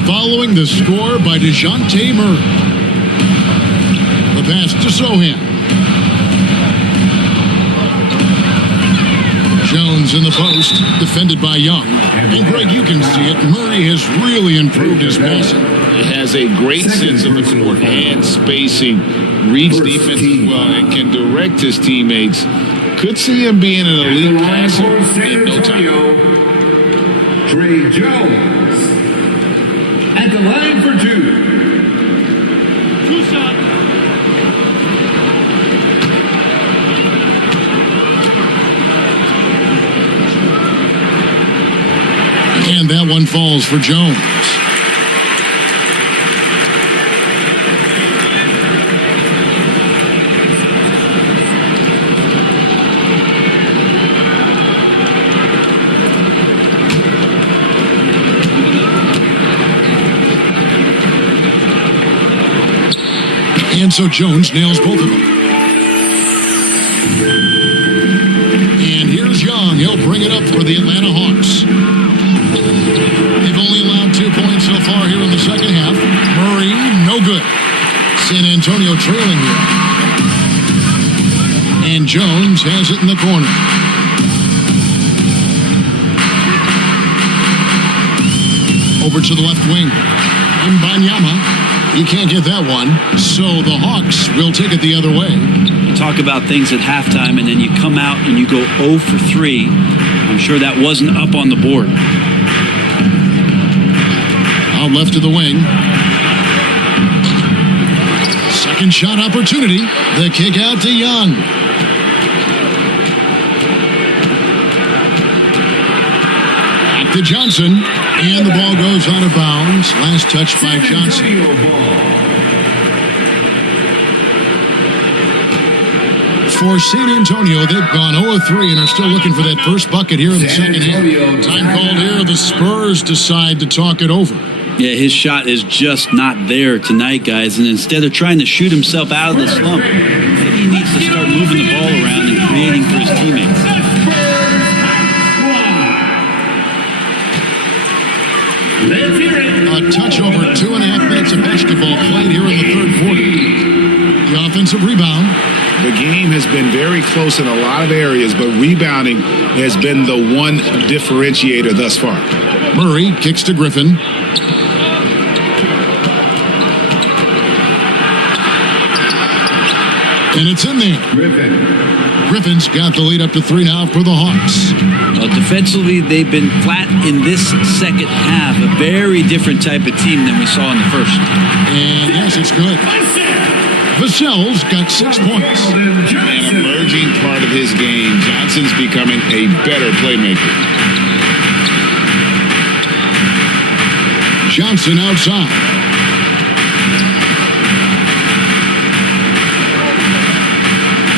following the score by DeJounte Murray. The pass to Sochan. Jones in the post, defended by Young. And Greg, you can see it. Murray has really improved his passing. He has a great sense of the court and spacing, reads defense as well, and can direct his teammates. Could see him being an elite passer in no time. Tre Jones at the line for 2. And that one falls for Jones. And so Jones nails both of them. And here's Young. He'll bring it up for the Atlanta Hawks. They've only allowed 2 points so far here in the second half. Murray, no good. San Antonio trailing here. And Jones has it in the corner. Over to the left wing. Mbanyama. He can't get that one. So the Hawks will take it the other way. You talk about things at halftime, and then you come out and you go 0 for 3. I'm sure that wasn't up on the board. Out left to the wing. Second shot opportunity. The kick out to Young. Back to Johnson. And the ball goes out of bounds. Last touch by Johnson. For San Antonio, they've gone 0-3 and are still looking for that first bucket here in the second half. Time called here. The Spurs decide to talk it over. Yeah, his shot is just not there tonight, guys. And instead of trying to shoot himself out of the slump, maybe he needs to start moving the ball around and creating for his teammates. A touch over 2.5 minutes of basketball played here in the third quarter. The offensive rebound. The game has been very close in a lot of areas, but rebounding has been the one differentiator thus far. Murray kicks to Griffin. And it's in there. Griffin's got the lead up to 3 now for the Hawks. Well, defensively, they've been flat in this second half. A very different type of team than we saw in the first. And yes, it's good. Vassell's got 6 points. An emerging part of his game. Johnson's becoming a better playmaker. Johnson outside.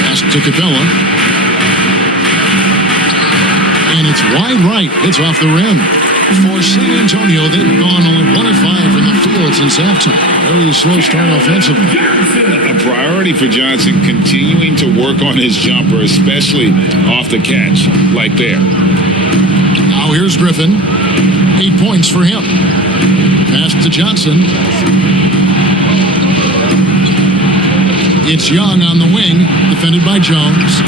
Pass to Capella. And it's wide right. It's off the rim. For San Antonio, they've gone only 1 of 5 from the field since halftime. Very slow start offensively. A priority for Johnson, continuing to work on his jumper, especially off the catch, like there. Now here's Griffin. 8 points for him. Pass to Johnson. It's Young on the wing, defended by Jones.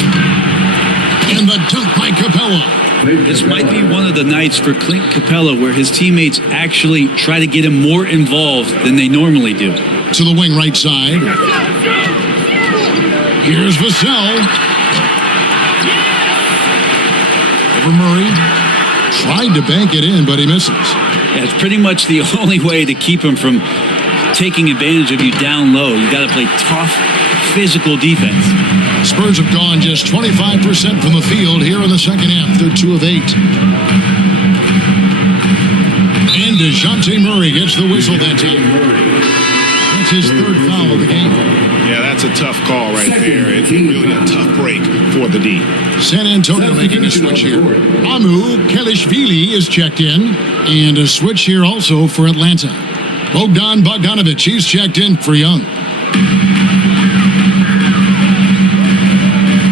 And the dunk by Capella. This might be one of the nights for Clint Capella where his teammates actually try to get him more involved than they normally do. To the wing right side. Here's Vassell. Over Murray. Tried to bank it in, but he misses. Yeah, it's pretty much the only way to keep him from taking advantage of you down low. You got to play tough, physical defense. Spurs have gone just 25% from the field here in the second half. They're 2 of 8. And DeJounte Murray gets the whistle that time. That's his 3rd foul of the game. Yeah, that's a tough call right there. It's really a tough break for the D. San Antonio making a switch here. Amu Kelishvili is checked in. And a switch here also for Atlanta. Bogdan Bogdanovic, he's checked in for Young.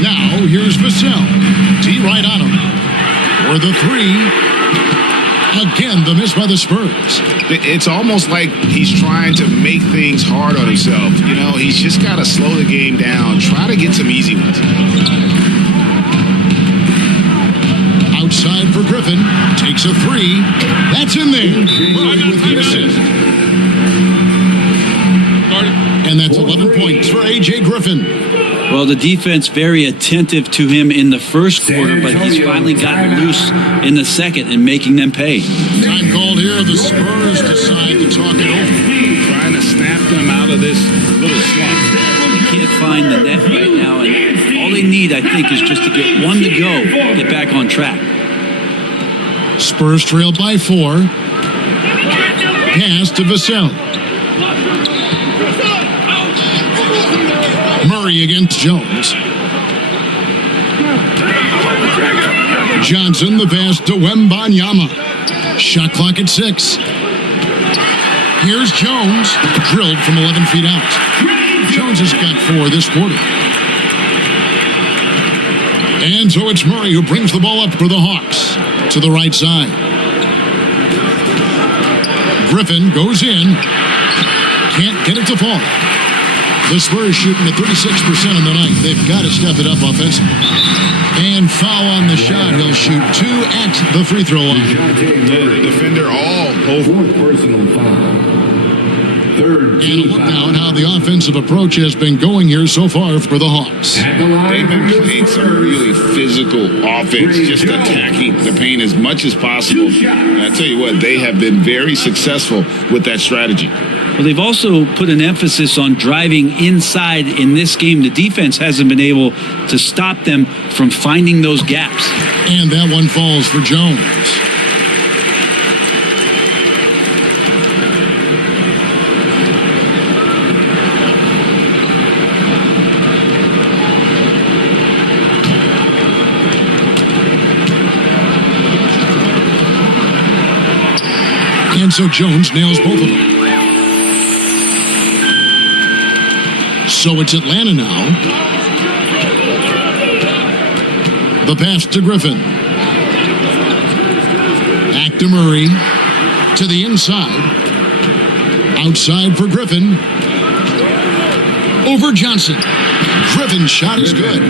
Now, here's Vassell. D right on him. For the 3. Again, the miss by the Spurs. It's almost like he's trying to make things hard on himself. You know, he's just got to slow the game down, try to get some easy ones. Outside for Griffin. Takes a 3. That's in there. Murray with the assist. And that's 11 points for A.J. Griffin. Well, the defense very attentive to him in the first quarter, but he's finally gotten loose in the second and making them pay. Time called here. The Spurs decide to talk it over. Trying to snap them out of this little slump. They can't find the net right now, and all they need, I think, is just to get one to go, get back on track. Spurs trail by 4. Pass to Vassell. Murray against Jones. Johnson, the pass to Wembanyama. Shot clock at 6. Here's Jones, drilled from 11 feet out. Jones has got 4 this quarter. And so it's Murray who brings the ball up for the Hawks to the right side. Griffin goes in. Can't get it to fall. The Spurs shooting at 36% on the night. They've got to step it up offensively. And foul on the shot. He'll shoot 2 at the free throw line. The defender all over. 4th personal foul. 3rd. And a look now at how the offensive approach has been going here so far for the Hawks. They've been playing some really physical offense, just attacking the paint as much as possible. And I tell you what, they have been very successful with that strategy. Well, they've also put an emphasis on driving inside in this game. The defense hasn't been able to stop them from finding those gaps. And that one falls for Jones. And so Jones nails both of them. So it's Atlanta now. The pass to Griffin. Back to Murray. To the inside. Outside for Griffin. Over Johnson. Griffin's shot is good.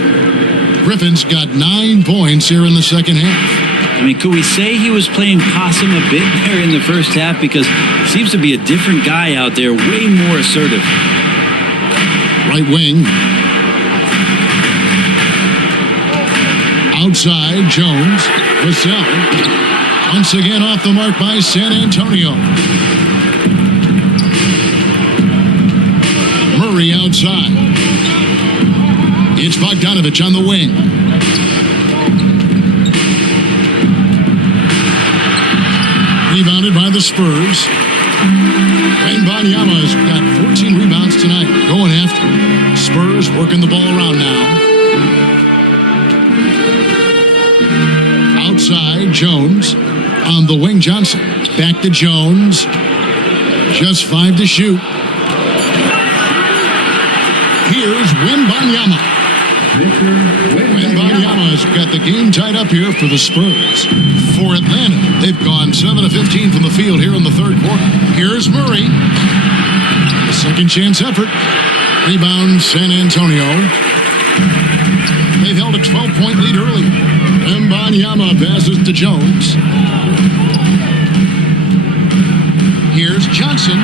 Griffin's got 9 points here in the second half. I mean, could we say he was playing possum a bit there in the first half? Because he seems to be a different guy out there, way more assertive. Right wing. Outside, Jones. Vassell. Once again off the mark by San Antonio. Murray outside. It's Bogdanovic on the wing. Rebounded by the Spurs. Wembanyama's got 14 rebounds tonight. Going after him. Spurs working the ball around now. Outside, Jones. On the wing, Johnson. Back to Jones. Just 5 to shoot. Here's Wembanyama. Wembanyama's got the game tied up here for the Spurs. For Atlanta, they've gone 7 of 15 from the field here in the third quarter. Here's Murray. Second chance effort. Rebound, San Antonio. They've held a 12-point lead early. Mbanyama passes to Jones. Here's Johnson.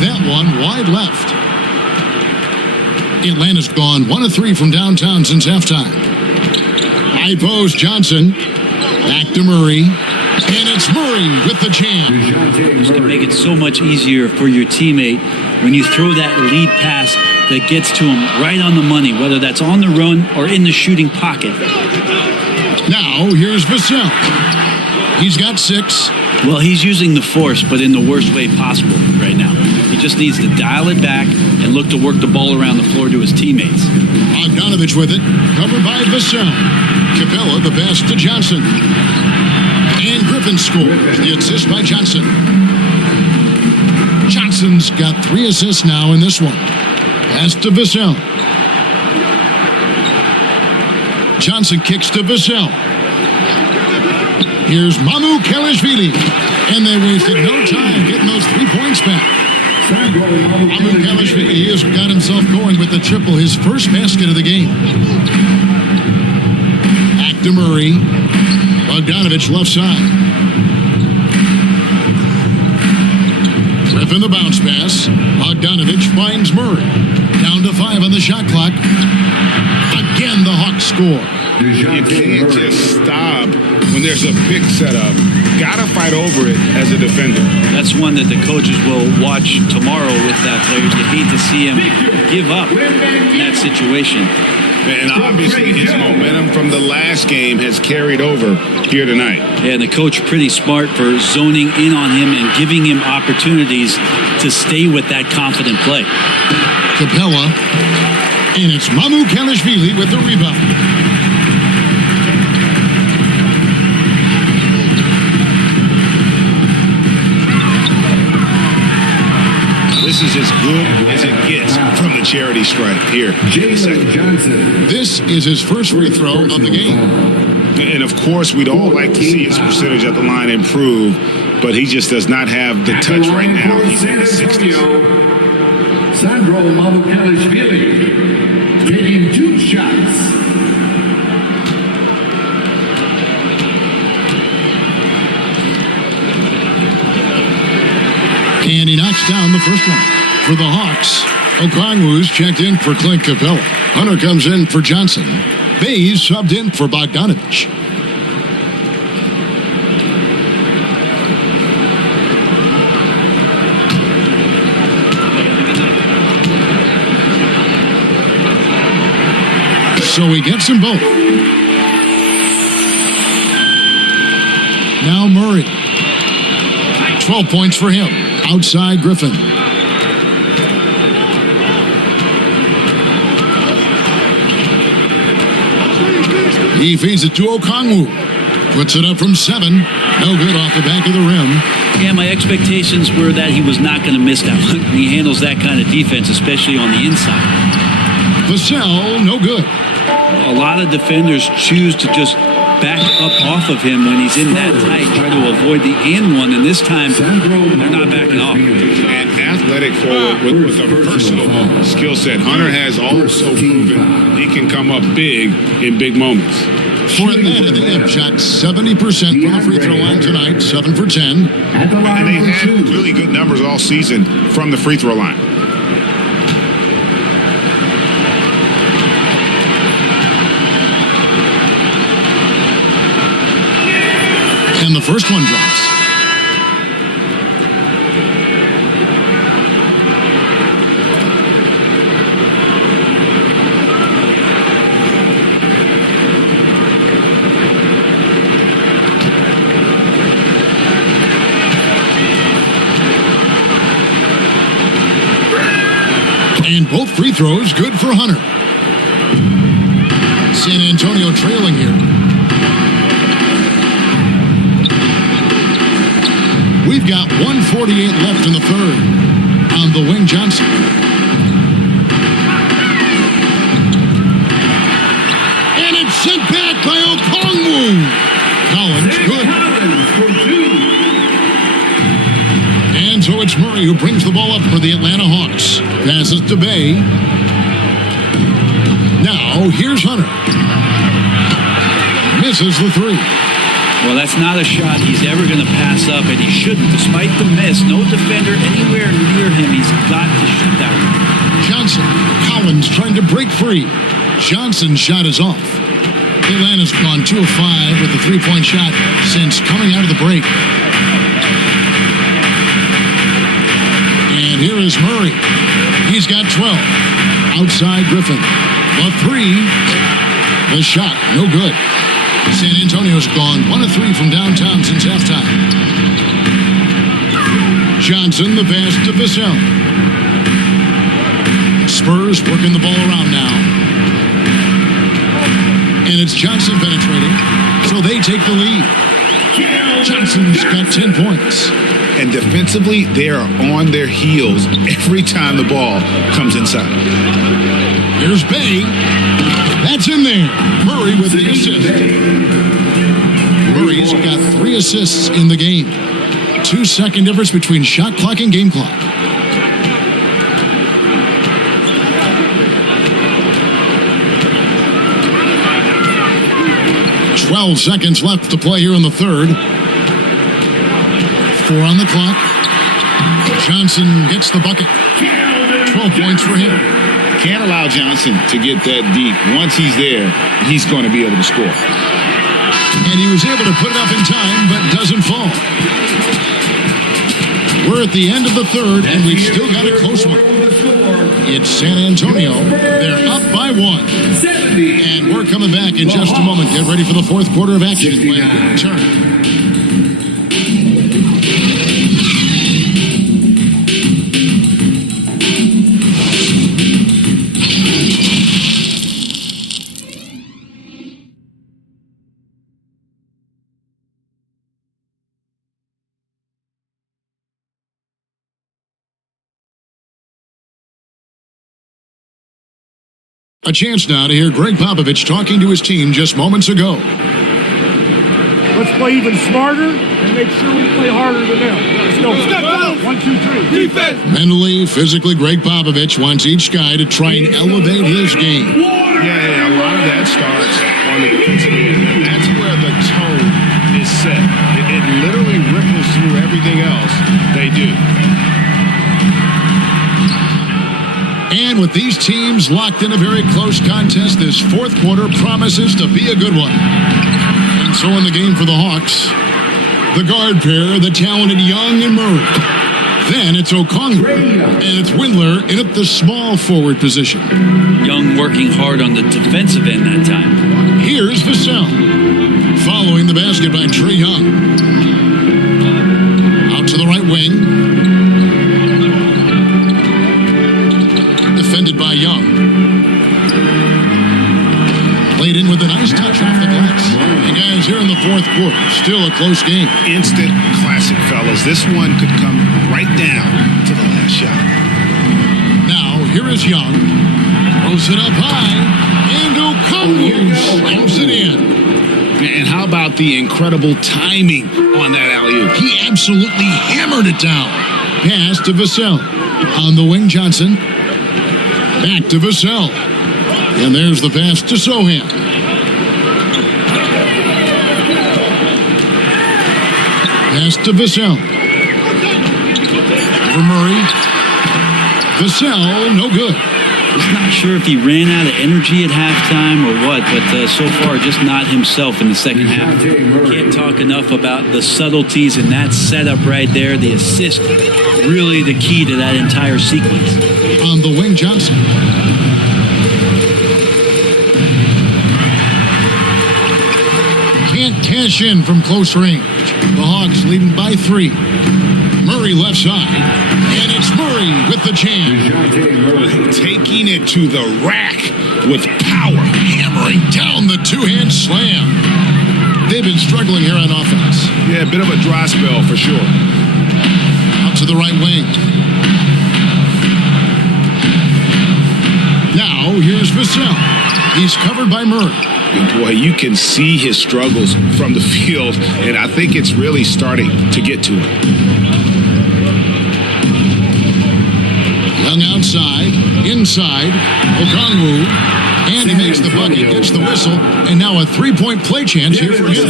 That one wide left. Atlanta's gone 1 of 3 from downtown since halftime. High post Johnson. Back to Murray. And it's Murray with the jam. This can make it so much easier for your teammate when you throw that lead pass that gets to him right on the money, whether that's on the run or in the shooting pocket. Now, here's Vassell. He's got 6. Well, he's using the force, but in the worst way possible right now. He just needs to dial it back and look to work the ball around the floor to his teammates. Bogdanovich with it, covered by Vassell. Capella, the pass to Johnson. And Griffin scores the assist by Johnson. Johnson's got 3 assists now in this one. Pass to Vassell. Johnson kicks to Vassell. Here's Mamu Kelishvili. And they wasted no time getting those 3 points back. Mamu Kelishvili has got himself going with the triple, his first basket of the game. Back to Murray. Bogdanovich left side. Griffin the bounce pass. Bogdanovich finds Murray. Down to 5 on the shot clock. Again, the Hawks score. You can't just stop when there's a pick set up. Gotta fight over it as a defender. That's one that the coaches will watch tomorrow with that player. You hate to see him give up in that situation. And obviously his momentum from the last game has carried over here tonight. Yeah, and the coach pretty smart for zoning in on him and giving him opportunities to stay with that confident play. Capella, and it's Mamu Kelishvili with the rebound. This is as good as it gets from the charity stripe here. Johnson. This is his first free throw of the game. And of course, we'd all like to see his percentage at the line improve, but he just does not have the touch right now. He's in the 60s. Sandro Mamukelishvili taking 2 shots. And he knocks down the first one. For the Hawks, Okongwu's checked in for Clint Capella. Hunter comes in for Johnson. Bays subbed in for Bogdanovich. So he gets them both. Now Murray. 12 points for him. Outside Griffin. He feeds it to Okongwu. Puts it up from 7. No good off the back of the rim. Yeah, my expectations were that he was not going to miss that one. He handles that kind of defense, especially on the inside. Vassell, no good. A lot of defenders choose to just back up off of him when he's in that tight, try to avoid the and one, and this time they're not backing off. And athletic forward with a versatile skill set. Hunter has also proven he can come up big in big moments. For Atlanta, the Imp shot 70% from the free throw line tonight, 7 for 10. And they had really good numbers all season from the free throw line. And the first one drops. And both free throws good for Hunter. San Antonio trailing here. We've got 1:48 left in the third. On the wing, Johnson. And it's sent back by Okongwu. Collins, good. And so it's Murray who brings the ball up for the Atlanta Hawks. Passes to Bay. Now, here's Hunter. Misses the three. Well, that's not a shot he's ever going to pass up, and he shouldn't. Despite the miss, no defender anywhere near him. He's got to shoot that one. Johnson. Collins trying to break free. Johnson's shot is off. Atlanta's gone 2 of 5 with a three-point shot since coming out of the break. And here is Murray. He's got 12. Outside Griffin. The three. The shot, no good. San Antonio's gone 1 of 3 from downtown since halftime. Johnson, the pass to Vassell. Spurs working the ball around now. And it's Johnson penetrating, so they take the lead. Johnson's got 10 points. And defensively, they are on their heels every time the ball comes inside. Here's Bay. That's in there. Murray with the assist. Murray's got 3 assists in the game. 2-second difference between shot clock and game clock. "12 seconds left to play here in the third. 4 on the clock. Johnson gets the bucket. 12 points for him. Can't allow Johnson to get that deep. Once he's there, he's going to be able to score. And he was able to put it up in time, but doesn't fall. We're at the end of the third, and we've still got a close one. It's San Antonio. They're up by 1. And we're coming back in just a moment. Get ready for the fourth quarter of action when we return. A chance now to hear Greg Popovich talking to his team just moments ago. Let's play even smarter and make sure we play harder than them. Let's go. Step out. 1, 2, 3. Defense. Mentally, physically, Greg Popovich wants each guy to try and elevate his game. Yeah, a lot of that starts on the defensive end. And that's where the tone is set. It literally ripples through everything else they do. And with these teams locked in a very close contest, this fourth quarter promises to be a good one. And so in the game for the Hawks, the guard pair, the talented Young and Murray. Then it's Okongwu, and it's Windler in at the small forward position. Young working hard on the defensive end that time. Here's Vassell, following the basket by Tre Young. Out to the right wing. Defended by Young. Played in with a nice touch off the glass. And guys, here in the fourth quarter, still a close game. Instant classic, fellas. This one could come right down to the last shot. Now, here is Young. Throws it up high. And Okongwu slams it in. And how about the incredible timing on that alley-oop? He absolutely hammered it down. Pass to Vassell. On the wing, Johnson. Back to Vassell. And there's the pass to Sochan. Pass to Vassell. For Murray. Vassell, no good. Just not sure if he ran out of energy at halftime or what, but so far just not himself in the second half. Can't talk enough about the subtleties in that setup right there. The assist, really the key to that entire sequence. On the wing, Johnson. Can't cash in from close range. The Hawks leading by 3. Murray left side. And it's Murray with the jam. Taking it to the rack with power. Hammering down the two-hand slam. They've been struggling here on offense. Yeah, a bit of a dry spell for sure. Out to the right wing. Now, here's Vassell. He's covered by Murray. And boy, you can see his struggles from the field, and I think it's really starting to get to him. Young outside, inside, Okongwu, And he makes the bucket, gets the whistle, and now a three-point play chance here for him.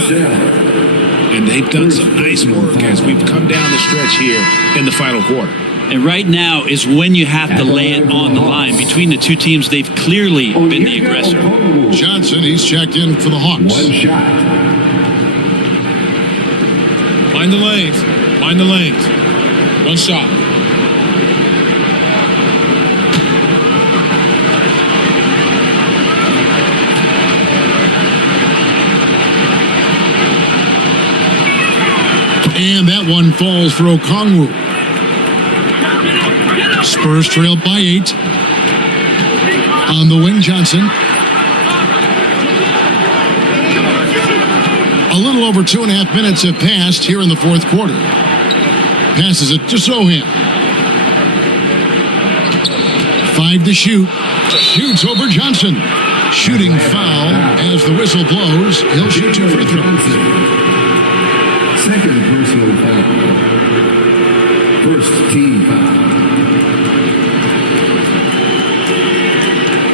And they've done some nice work as we've come down the stretch here in the final quarter. And right now is when you have to lay it on the line. Between the two teams, they've clearly been the aggressor. Johnson, he's checked in for the Hawks. One shot. Find the lanes. Find the lanes. One shot. And that one falls for Okongwu. Spurs trail by 8. On the wing, Johnson. A little over 2.5 minutes have passed here in the fourth quarter. Passes it to Sochan. 5 to shoot. Shoots over Johnson. Shooting foul as the whistle blows. He'll shoot 2 free throws. Second personal foul. First team foul.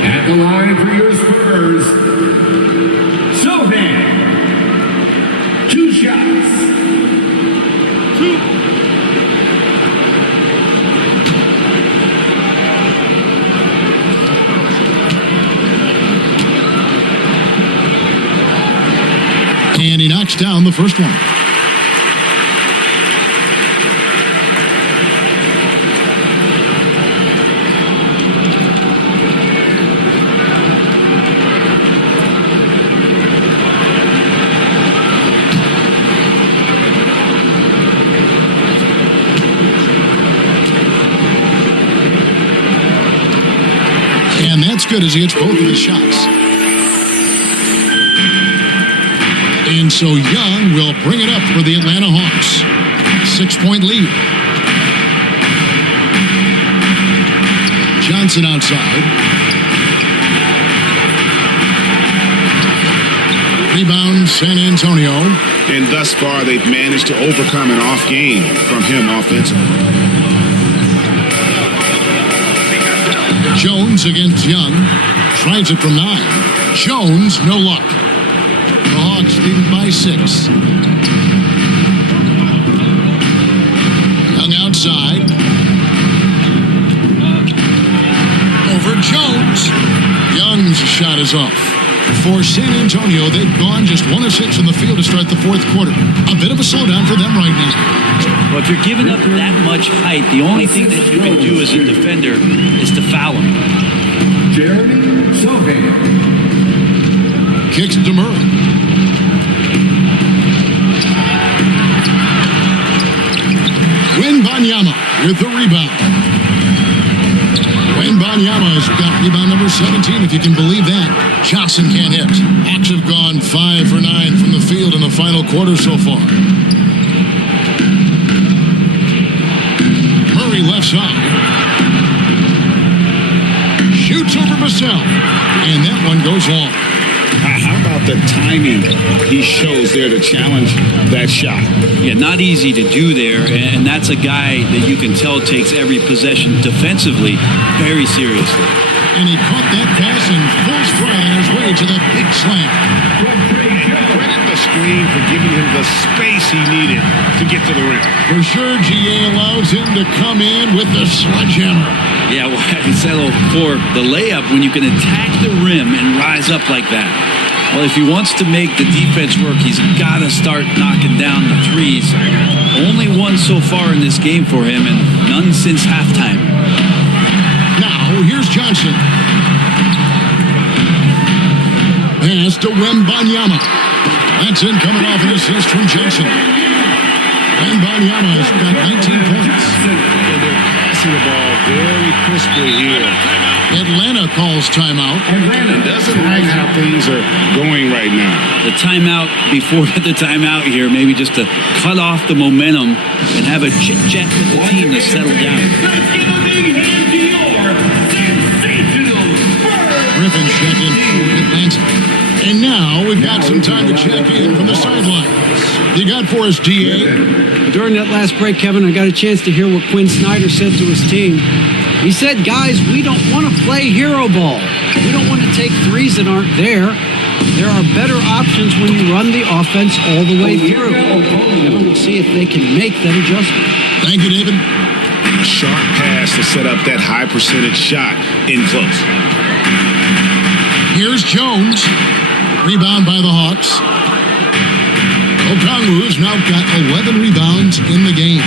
At the line for your Spurs, Sochan. 2 shots. 2. And he knocks down the first one. And that's good as he hits both of his shots. And so Young will bring it up for the Atlanta Hawks. 6-point lead. Johnson outside. Rebound, San Antonio. And thus far, they've managed to overcome an off game from him offensively. Jones against Young. Tries it from 9. Jones, no luck. The Hawks leading by 6. Young outside. Over Jones. Young's shot is off. For San Antonio, they've gone just 1 of 6 in the field to start the fourth quarter. A bit of a slowdown for them right now. Well, if you're giving up that much height, the only thing that you can do as a defender is to foul him. Jeremy Sochan. Kicks to Murray. Wembanyama with the rebound. Wembanyama's got rebound number 17, if you can believe that. Johnson can't hit. Hawks have gone 5 for 9 from the field in the final quarter so far. Murray left side. Shoots over Vassell. And that one goes long. How about the timing he shows there to challenge that shot? Yeah, not easy to do there, and that's a guy that you can tell takes every possession defensively very seriously. And he caught that pass in full stride on his way to the big slam. Credit the screen for giving him the space he needed to get to the rim. For sure, GA allows him to come in with the sledgehammer. Yeah, well, I settle for the layup when you can attack the rim and rise up like that. Well, if he wants to make the defense work, he's got to start knocking down the threes. Only one so far in this game for him, and none since halftime. Now, here's Johnson. Pass to Wembanyama. That's in, coming off an assist from Johnson. Wembanyama's got 19 points. Passing the ball very crisply here. Atlanta calls timeout. Atlanta doesn't like how things are going right now. The timeout before the timeout here, maybe just to cut off the momentum and have a chit-chat with the team to settle down. Griffin check in for Atlanta. And now we've got some time to check in from the sidelines. You got for us, DA? During that last break, Kevin, I got a chance to hear what Quinn Snyder said to his team. He said, guys, we don't want to play hero ball. We don't want to take threes that aren't there. There are better options when you run the offense all the way through. And we'll see if they can make that adjustment. Thank you, David. A sharp pass to set up that high percentage shot in close. Here's Jones. Rebound by the Hawks. Okongwu's now got 11 rebounds in the game.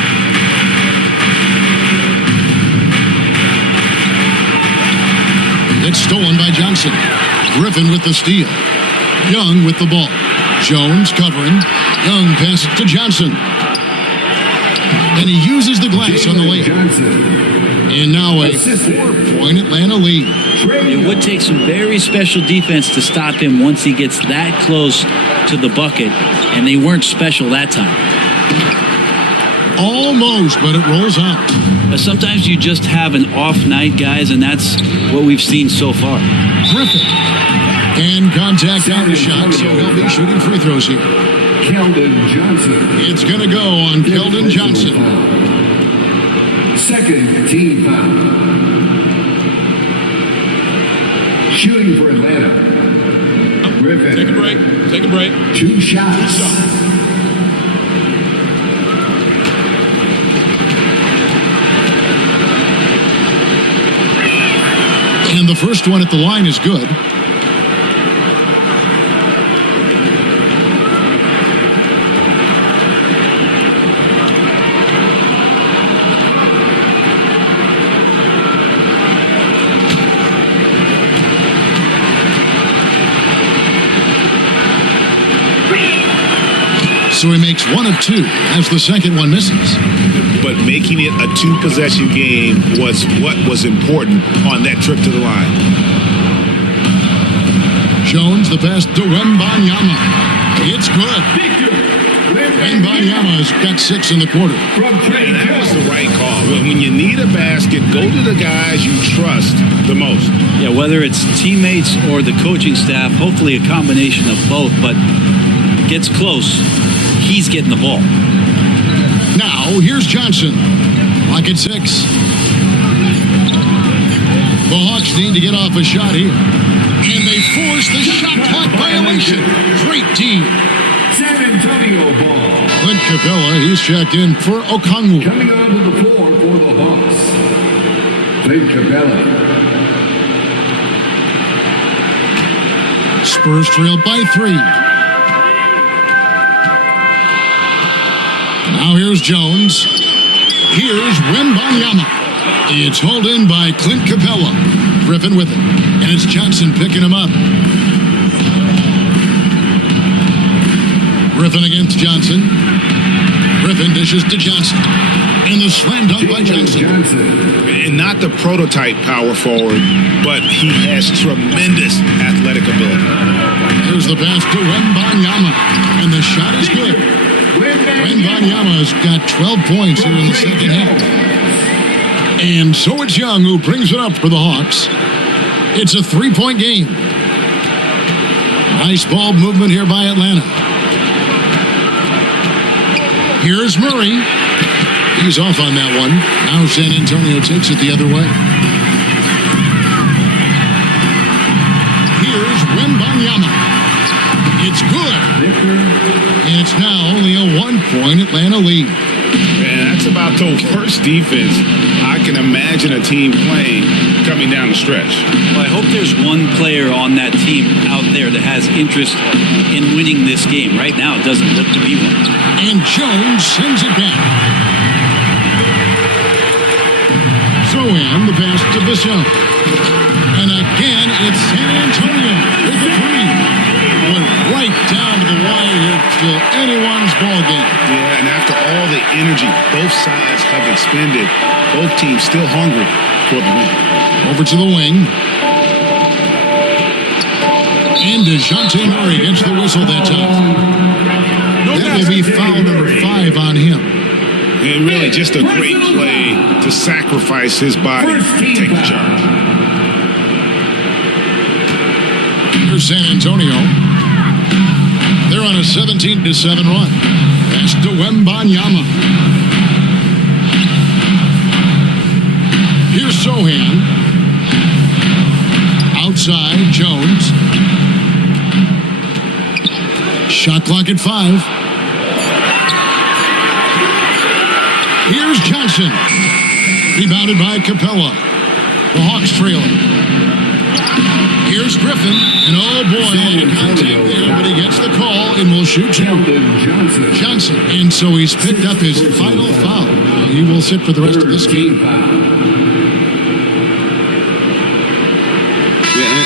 It's stolen by Johnson. Griffin with the steal. Young with the ball. Jones covering. Young passes to Johnson. And he uses the glass on the layup. And now a 4-point Atlanta lead. It would take some very special defense to stop him once he gets that close to the bucket, and they weren't special that time. Almost, but it rolls out. But sometimes you just have an off night, guys, and that's what we've seen so far. Griffin. And contact on the shot, so he'll be shooting free throws here. Keldon Johnson. It's going to go on Keldon Johnson. Second team foul. Shooting for Atlanta. Griffin. Take a break. Take a break. 2 shots. And the first one at the line is good. So he makes 1 of 2 as the second one misses. But making it a 2-possession game was what was important on that trip to the line. Jones, the pass to Wembanyama. It's good. Wembanyama's got 6 in the quarter. And that was the right call. When you need a basket, go to the guys you trust the most. Yeah, whether it's teammates or the coaching staff, hopefully a combination of both, but gets close, he's getting the ball. Now, here's Johnson. Clock at 6. The Hawks need to get off a shot here. And they force the shot clock violation. Great team. San Antonio ball. Clint Capella, he's checked in for Okongwu. Coming onto the floor for the Hawks. Clint Capella. Spurs trail by 3. Now here's Jones. Here's Wembanyama. It's hauled in by Clint Capella. Griffin with it. And it's Johnson picking him up. Griffin against Johnson. Griffin dishes to Johnson. And the slam dunk by Johnson. And not the prototype power forward, but he has tremendous athletic ability. Here's the pass to Wembanyama. And the shot is good. Wembanyama's got 12 points here in the second half. And so it's Young who brings it up for the Hawks. It's a 3-point game. Nice ball movement here by Atlanta. Here's Murray. He's off on that one. Now San Antonio takes it the other way. Here's Wembanyama. It's good. And it's now only a 1-point Atlanta lead. Man, that's about the worst defense I can imagine a team playing coming down the stretch. Well, I hope there's one player on that team out there that has interest in winning this game. Right now, it doesn't look to be one. And Jones sends it back. Sochan, the pass to Bishop. And again, it's San Antonio with the 3. Went right down to the wire here. Still anyone's ball game. Yeah, and after all the energy both sides have expended, both teams still hungry for the win. Over to the wing. And DeJounte Murray gets the whistle that time. That will be foul number 5 on him. And really just a great play to sacrifice his body and take the charge. Here's San Antonio. They're on a 17-7 run. Pass to Wembanyama. Here's Sochan. Outside, Jones. Shot clock at 5. Here's Johnson. Rebounded by Capella. The Hawks trailing. Here's Griffin. And oh boy, contact there, but he gets the call and will shoot 2. Johnson. And so he's picked up his final foul. He will sit for the rest of this game.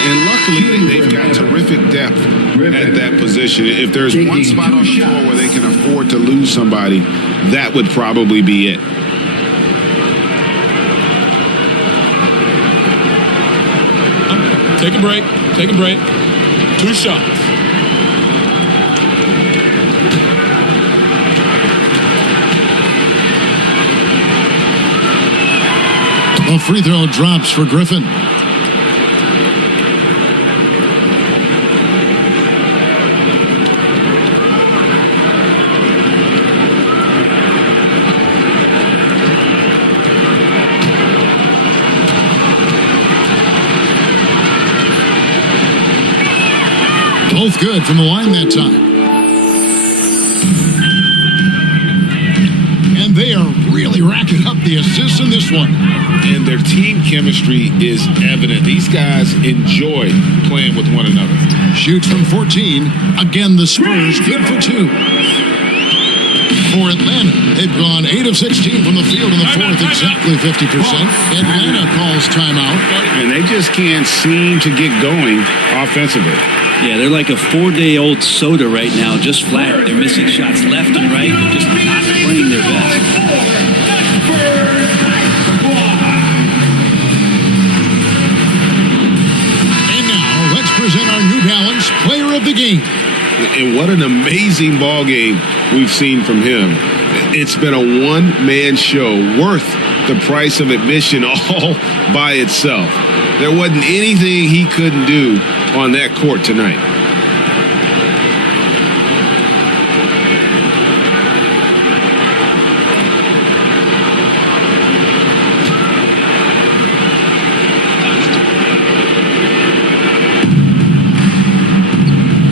And luckily, they've got terrific depth at that position. If there's one spot on the floor where they can afford to lose somebody, that would probably be it. Take a break. Take a break. 2 shots. A free throw drops for Griffin. Both good from the line that time. And they are really racking up the assists in this one. And their team chemistry is evident. These guys enjoy playing with one another. Shoots from 14. Again, the Spurs good for 2. For Atlanta, they've gone 8 of 16 from the field in the fourth, exactly 50%. Atlanta calls timeout. And they just can't seem to get going offensively. Yeah, they're like a 4-day-old soda right now, just flat. They're missing shots left and right. They're just not playing their best. And now, let's present our New Balance Player of the Game. And what an amazing ball game we've seen from him. It's been a one-man show worth the price of admission all by itself. There wasn't anything he couldn't do on that court tonight.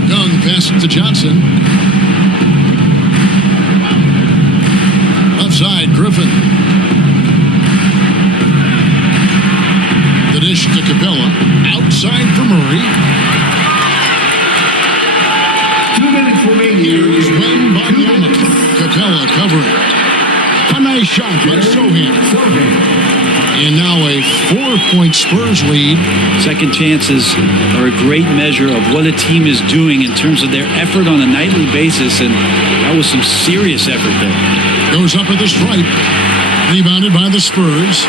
Young passes to Johnson. Left side, Griffin. The dish to Capella. Outside for Murray. 2 minutes remaining. Here's Wemby. Capella covering. A nice shot by Sochan. And now a 4-point Spurs lead. Second chances are a great measure of what a team is doing in terms of their effort on a nightly basis, and that was some serious effort there. Goes up at the stripe. Rebounded by the Spurs.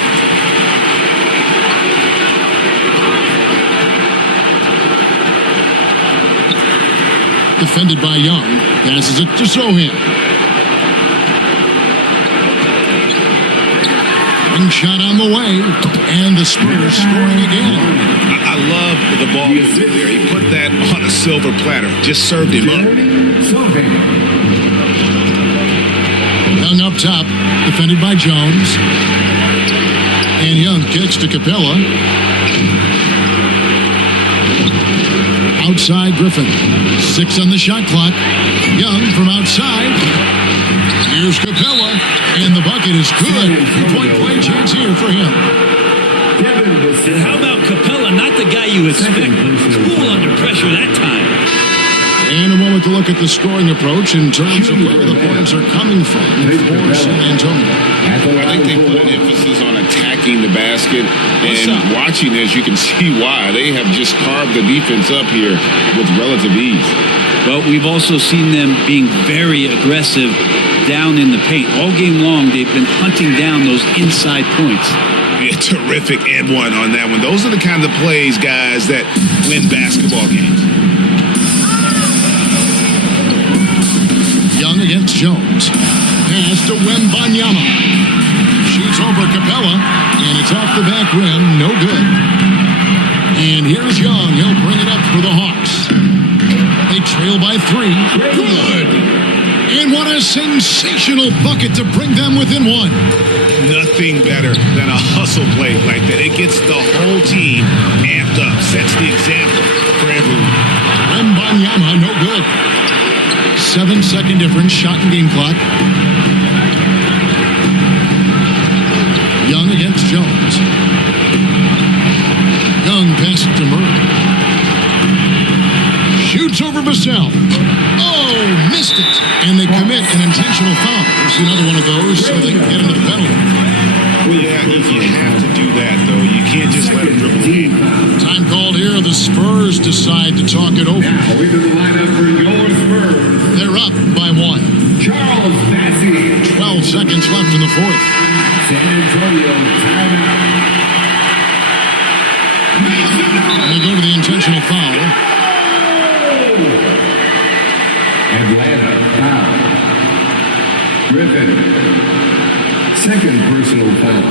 Defended by Young. Passes it to Sochan. One shot on the way. And the Spurs scoring again. I love the ball movement there. He put that on a silver platter. Just served him up. Young up top. Defended by Jones. And Young kicks to Capella. Outside Griffin. 6 on the shot clock. Young from outside. Here's Capella. And the bucket is good. 3-point play chance here for him. And how about Capella? Not the guy you expect. Cool under pressure that time. And a moment to look at the scoring approach in terms of where the points are coming from for San Antonio. I think they put an emphasis on attacking the basket, and watching this, you can see why. They have just carved the defense up here with relative ease. Well, we've also seen them being very aggressive down in the paint. All game long, they've been hunting down those inside points. Yeah, terrific and one on that one. Those are the kind of plays, guys, that win basketball games. Young against Jones. Pass to Wemby. Shoots over Capella, and it's off the back rim. No good. And here's Young. He'll bring it up for the Hawks. They trail by 3. Good. And And what a sensational bucket to bring them within one. Nothing better than a hustle play like that. It gets the whole team amped up, sets the example for everyone. Wembanyama, no good. 7-second difference, shot and game clock. Young against Jones. Young passes to Murray. Shoots over Vassell. Oh, missed it. And they commit an intentional foul. There's another one of those so they can get into the penalty. Well, yeah, you have to do that, though. You can't just let them dribble the game. Time called here. The Spurs decide to talk it over. Now into the lineup for your Spurs. They're up by 1. Charles Bassey. 12 seconds left in the fourth. San Antonio timeout. And they go to the intentional foul. Atlanta foul. Griffin. Second personal foul.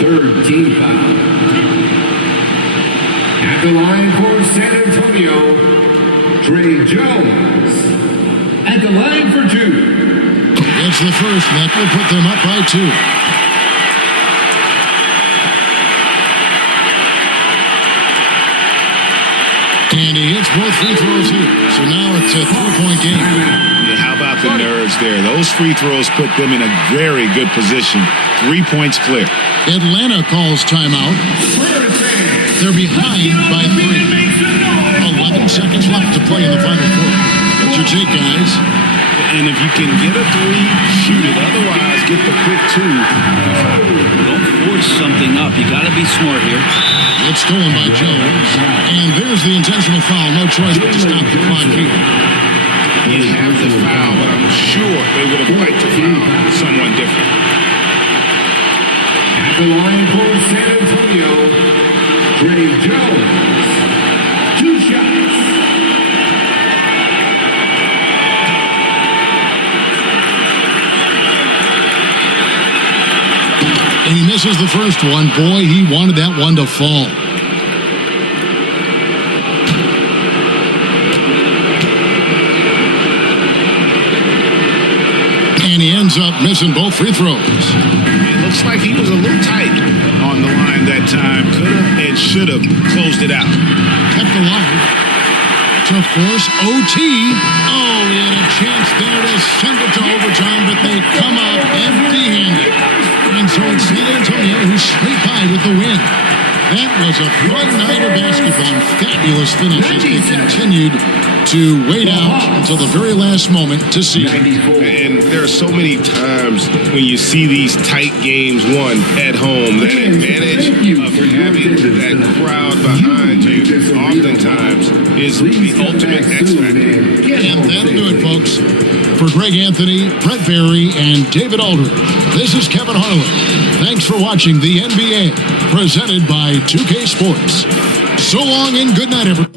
Third team foul. At the line for San Antonio, Tre Jones. At the line for 2. It's the first, and that will put them up by 2. And he hits both free throws here. So now it's a 3-point game. Yeah, how about the nerves there? Those free throws put them in a very good position. 3 points clear. Atlanta calls timeout. They're behind by 3. 11 seconds left to play in the final quarter. What's your take, guys? And if you can get a 3, shoot it. Otherwise, get the quick 2. Don't force something up. You got to be smart here. It's stolen by Jones. And there's the intentional foul. No choice but to stop the clock here. You have the foul, but I'm sure they would have liked to foul someone different. At the line for San Antonio, Tre Jones. 2 shots. And he misses the first one. Boy, he wanted that one to fall. And he ends up missing both free throws. It looks like he was a little tight on the line that time. Could have and should have closed it out. Kept alive to force OT. Oh, he had a chance there to send it to overtime, but they come up empty-handed. And so it's San Antonio who scraped by with the win. That was a fun night of basketball and fabulous finish as they continued to wait out until the very last moment to see it. And there are so many times when you see these tight games won at home, that advantage of having that crowd behind you oftentimes is the ultimate X factor. And that'll do it, folks. For Greg Anthony, Brett Barry, and David Aldridge, this is Kevin Harlan. Thanks for watching the NBA, presented by 2K Sports. So long and good night, everyone.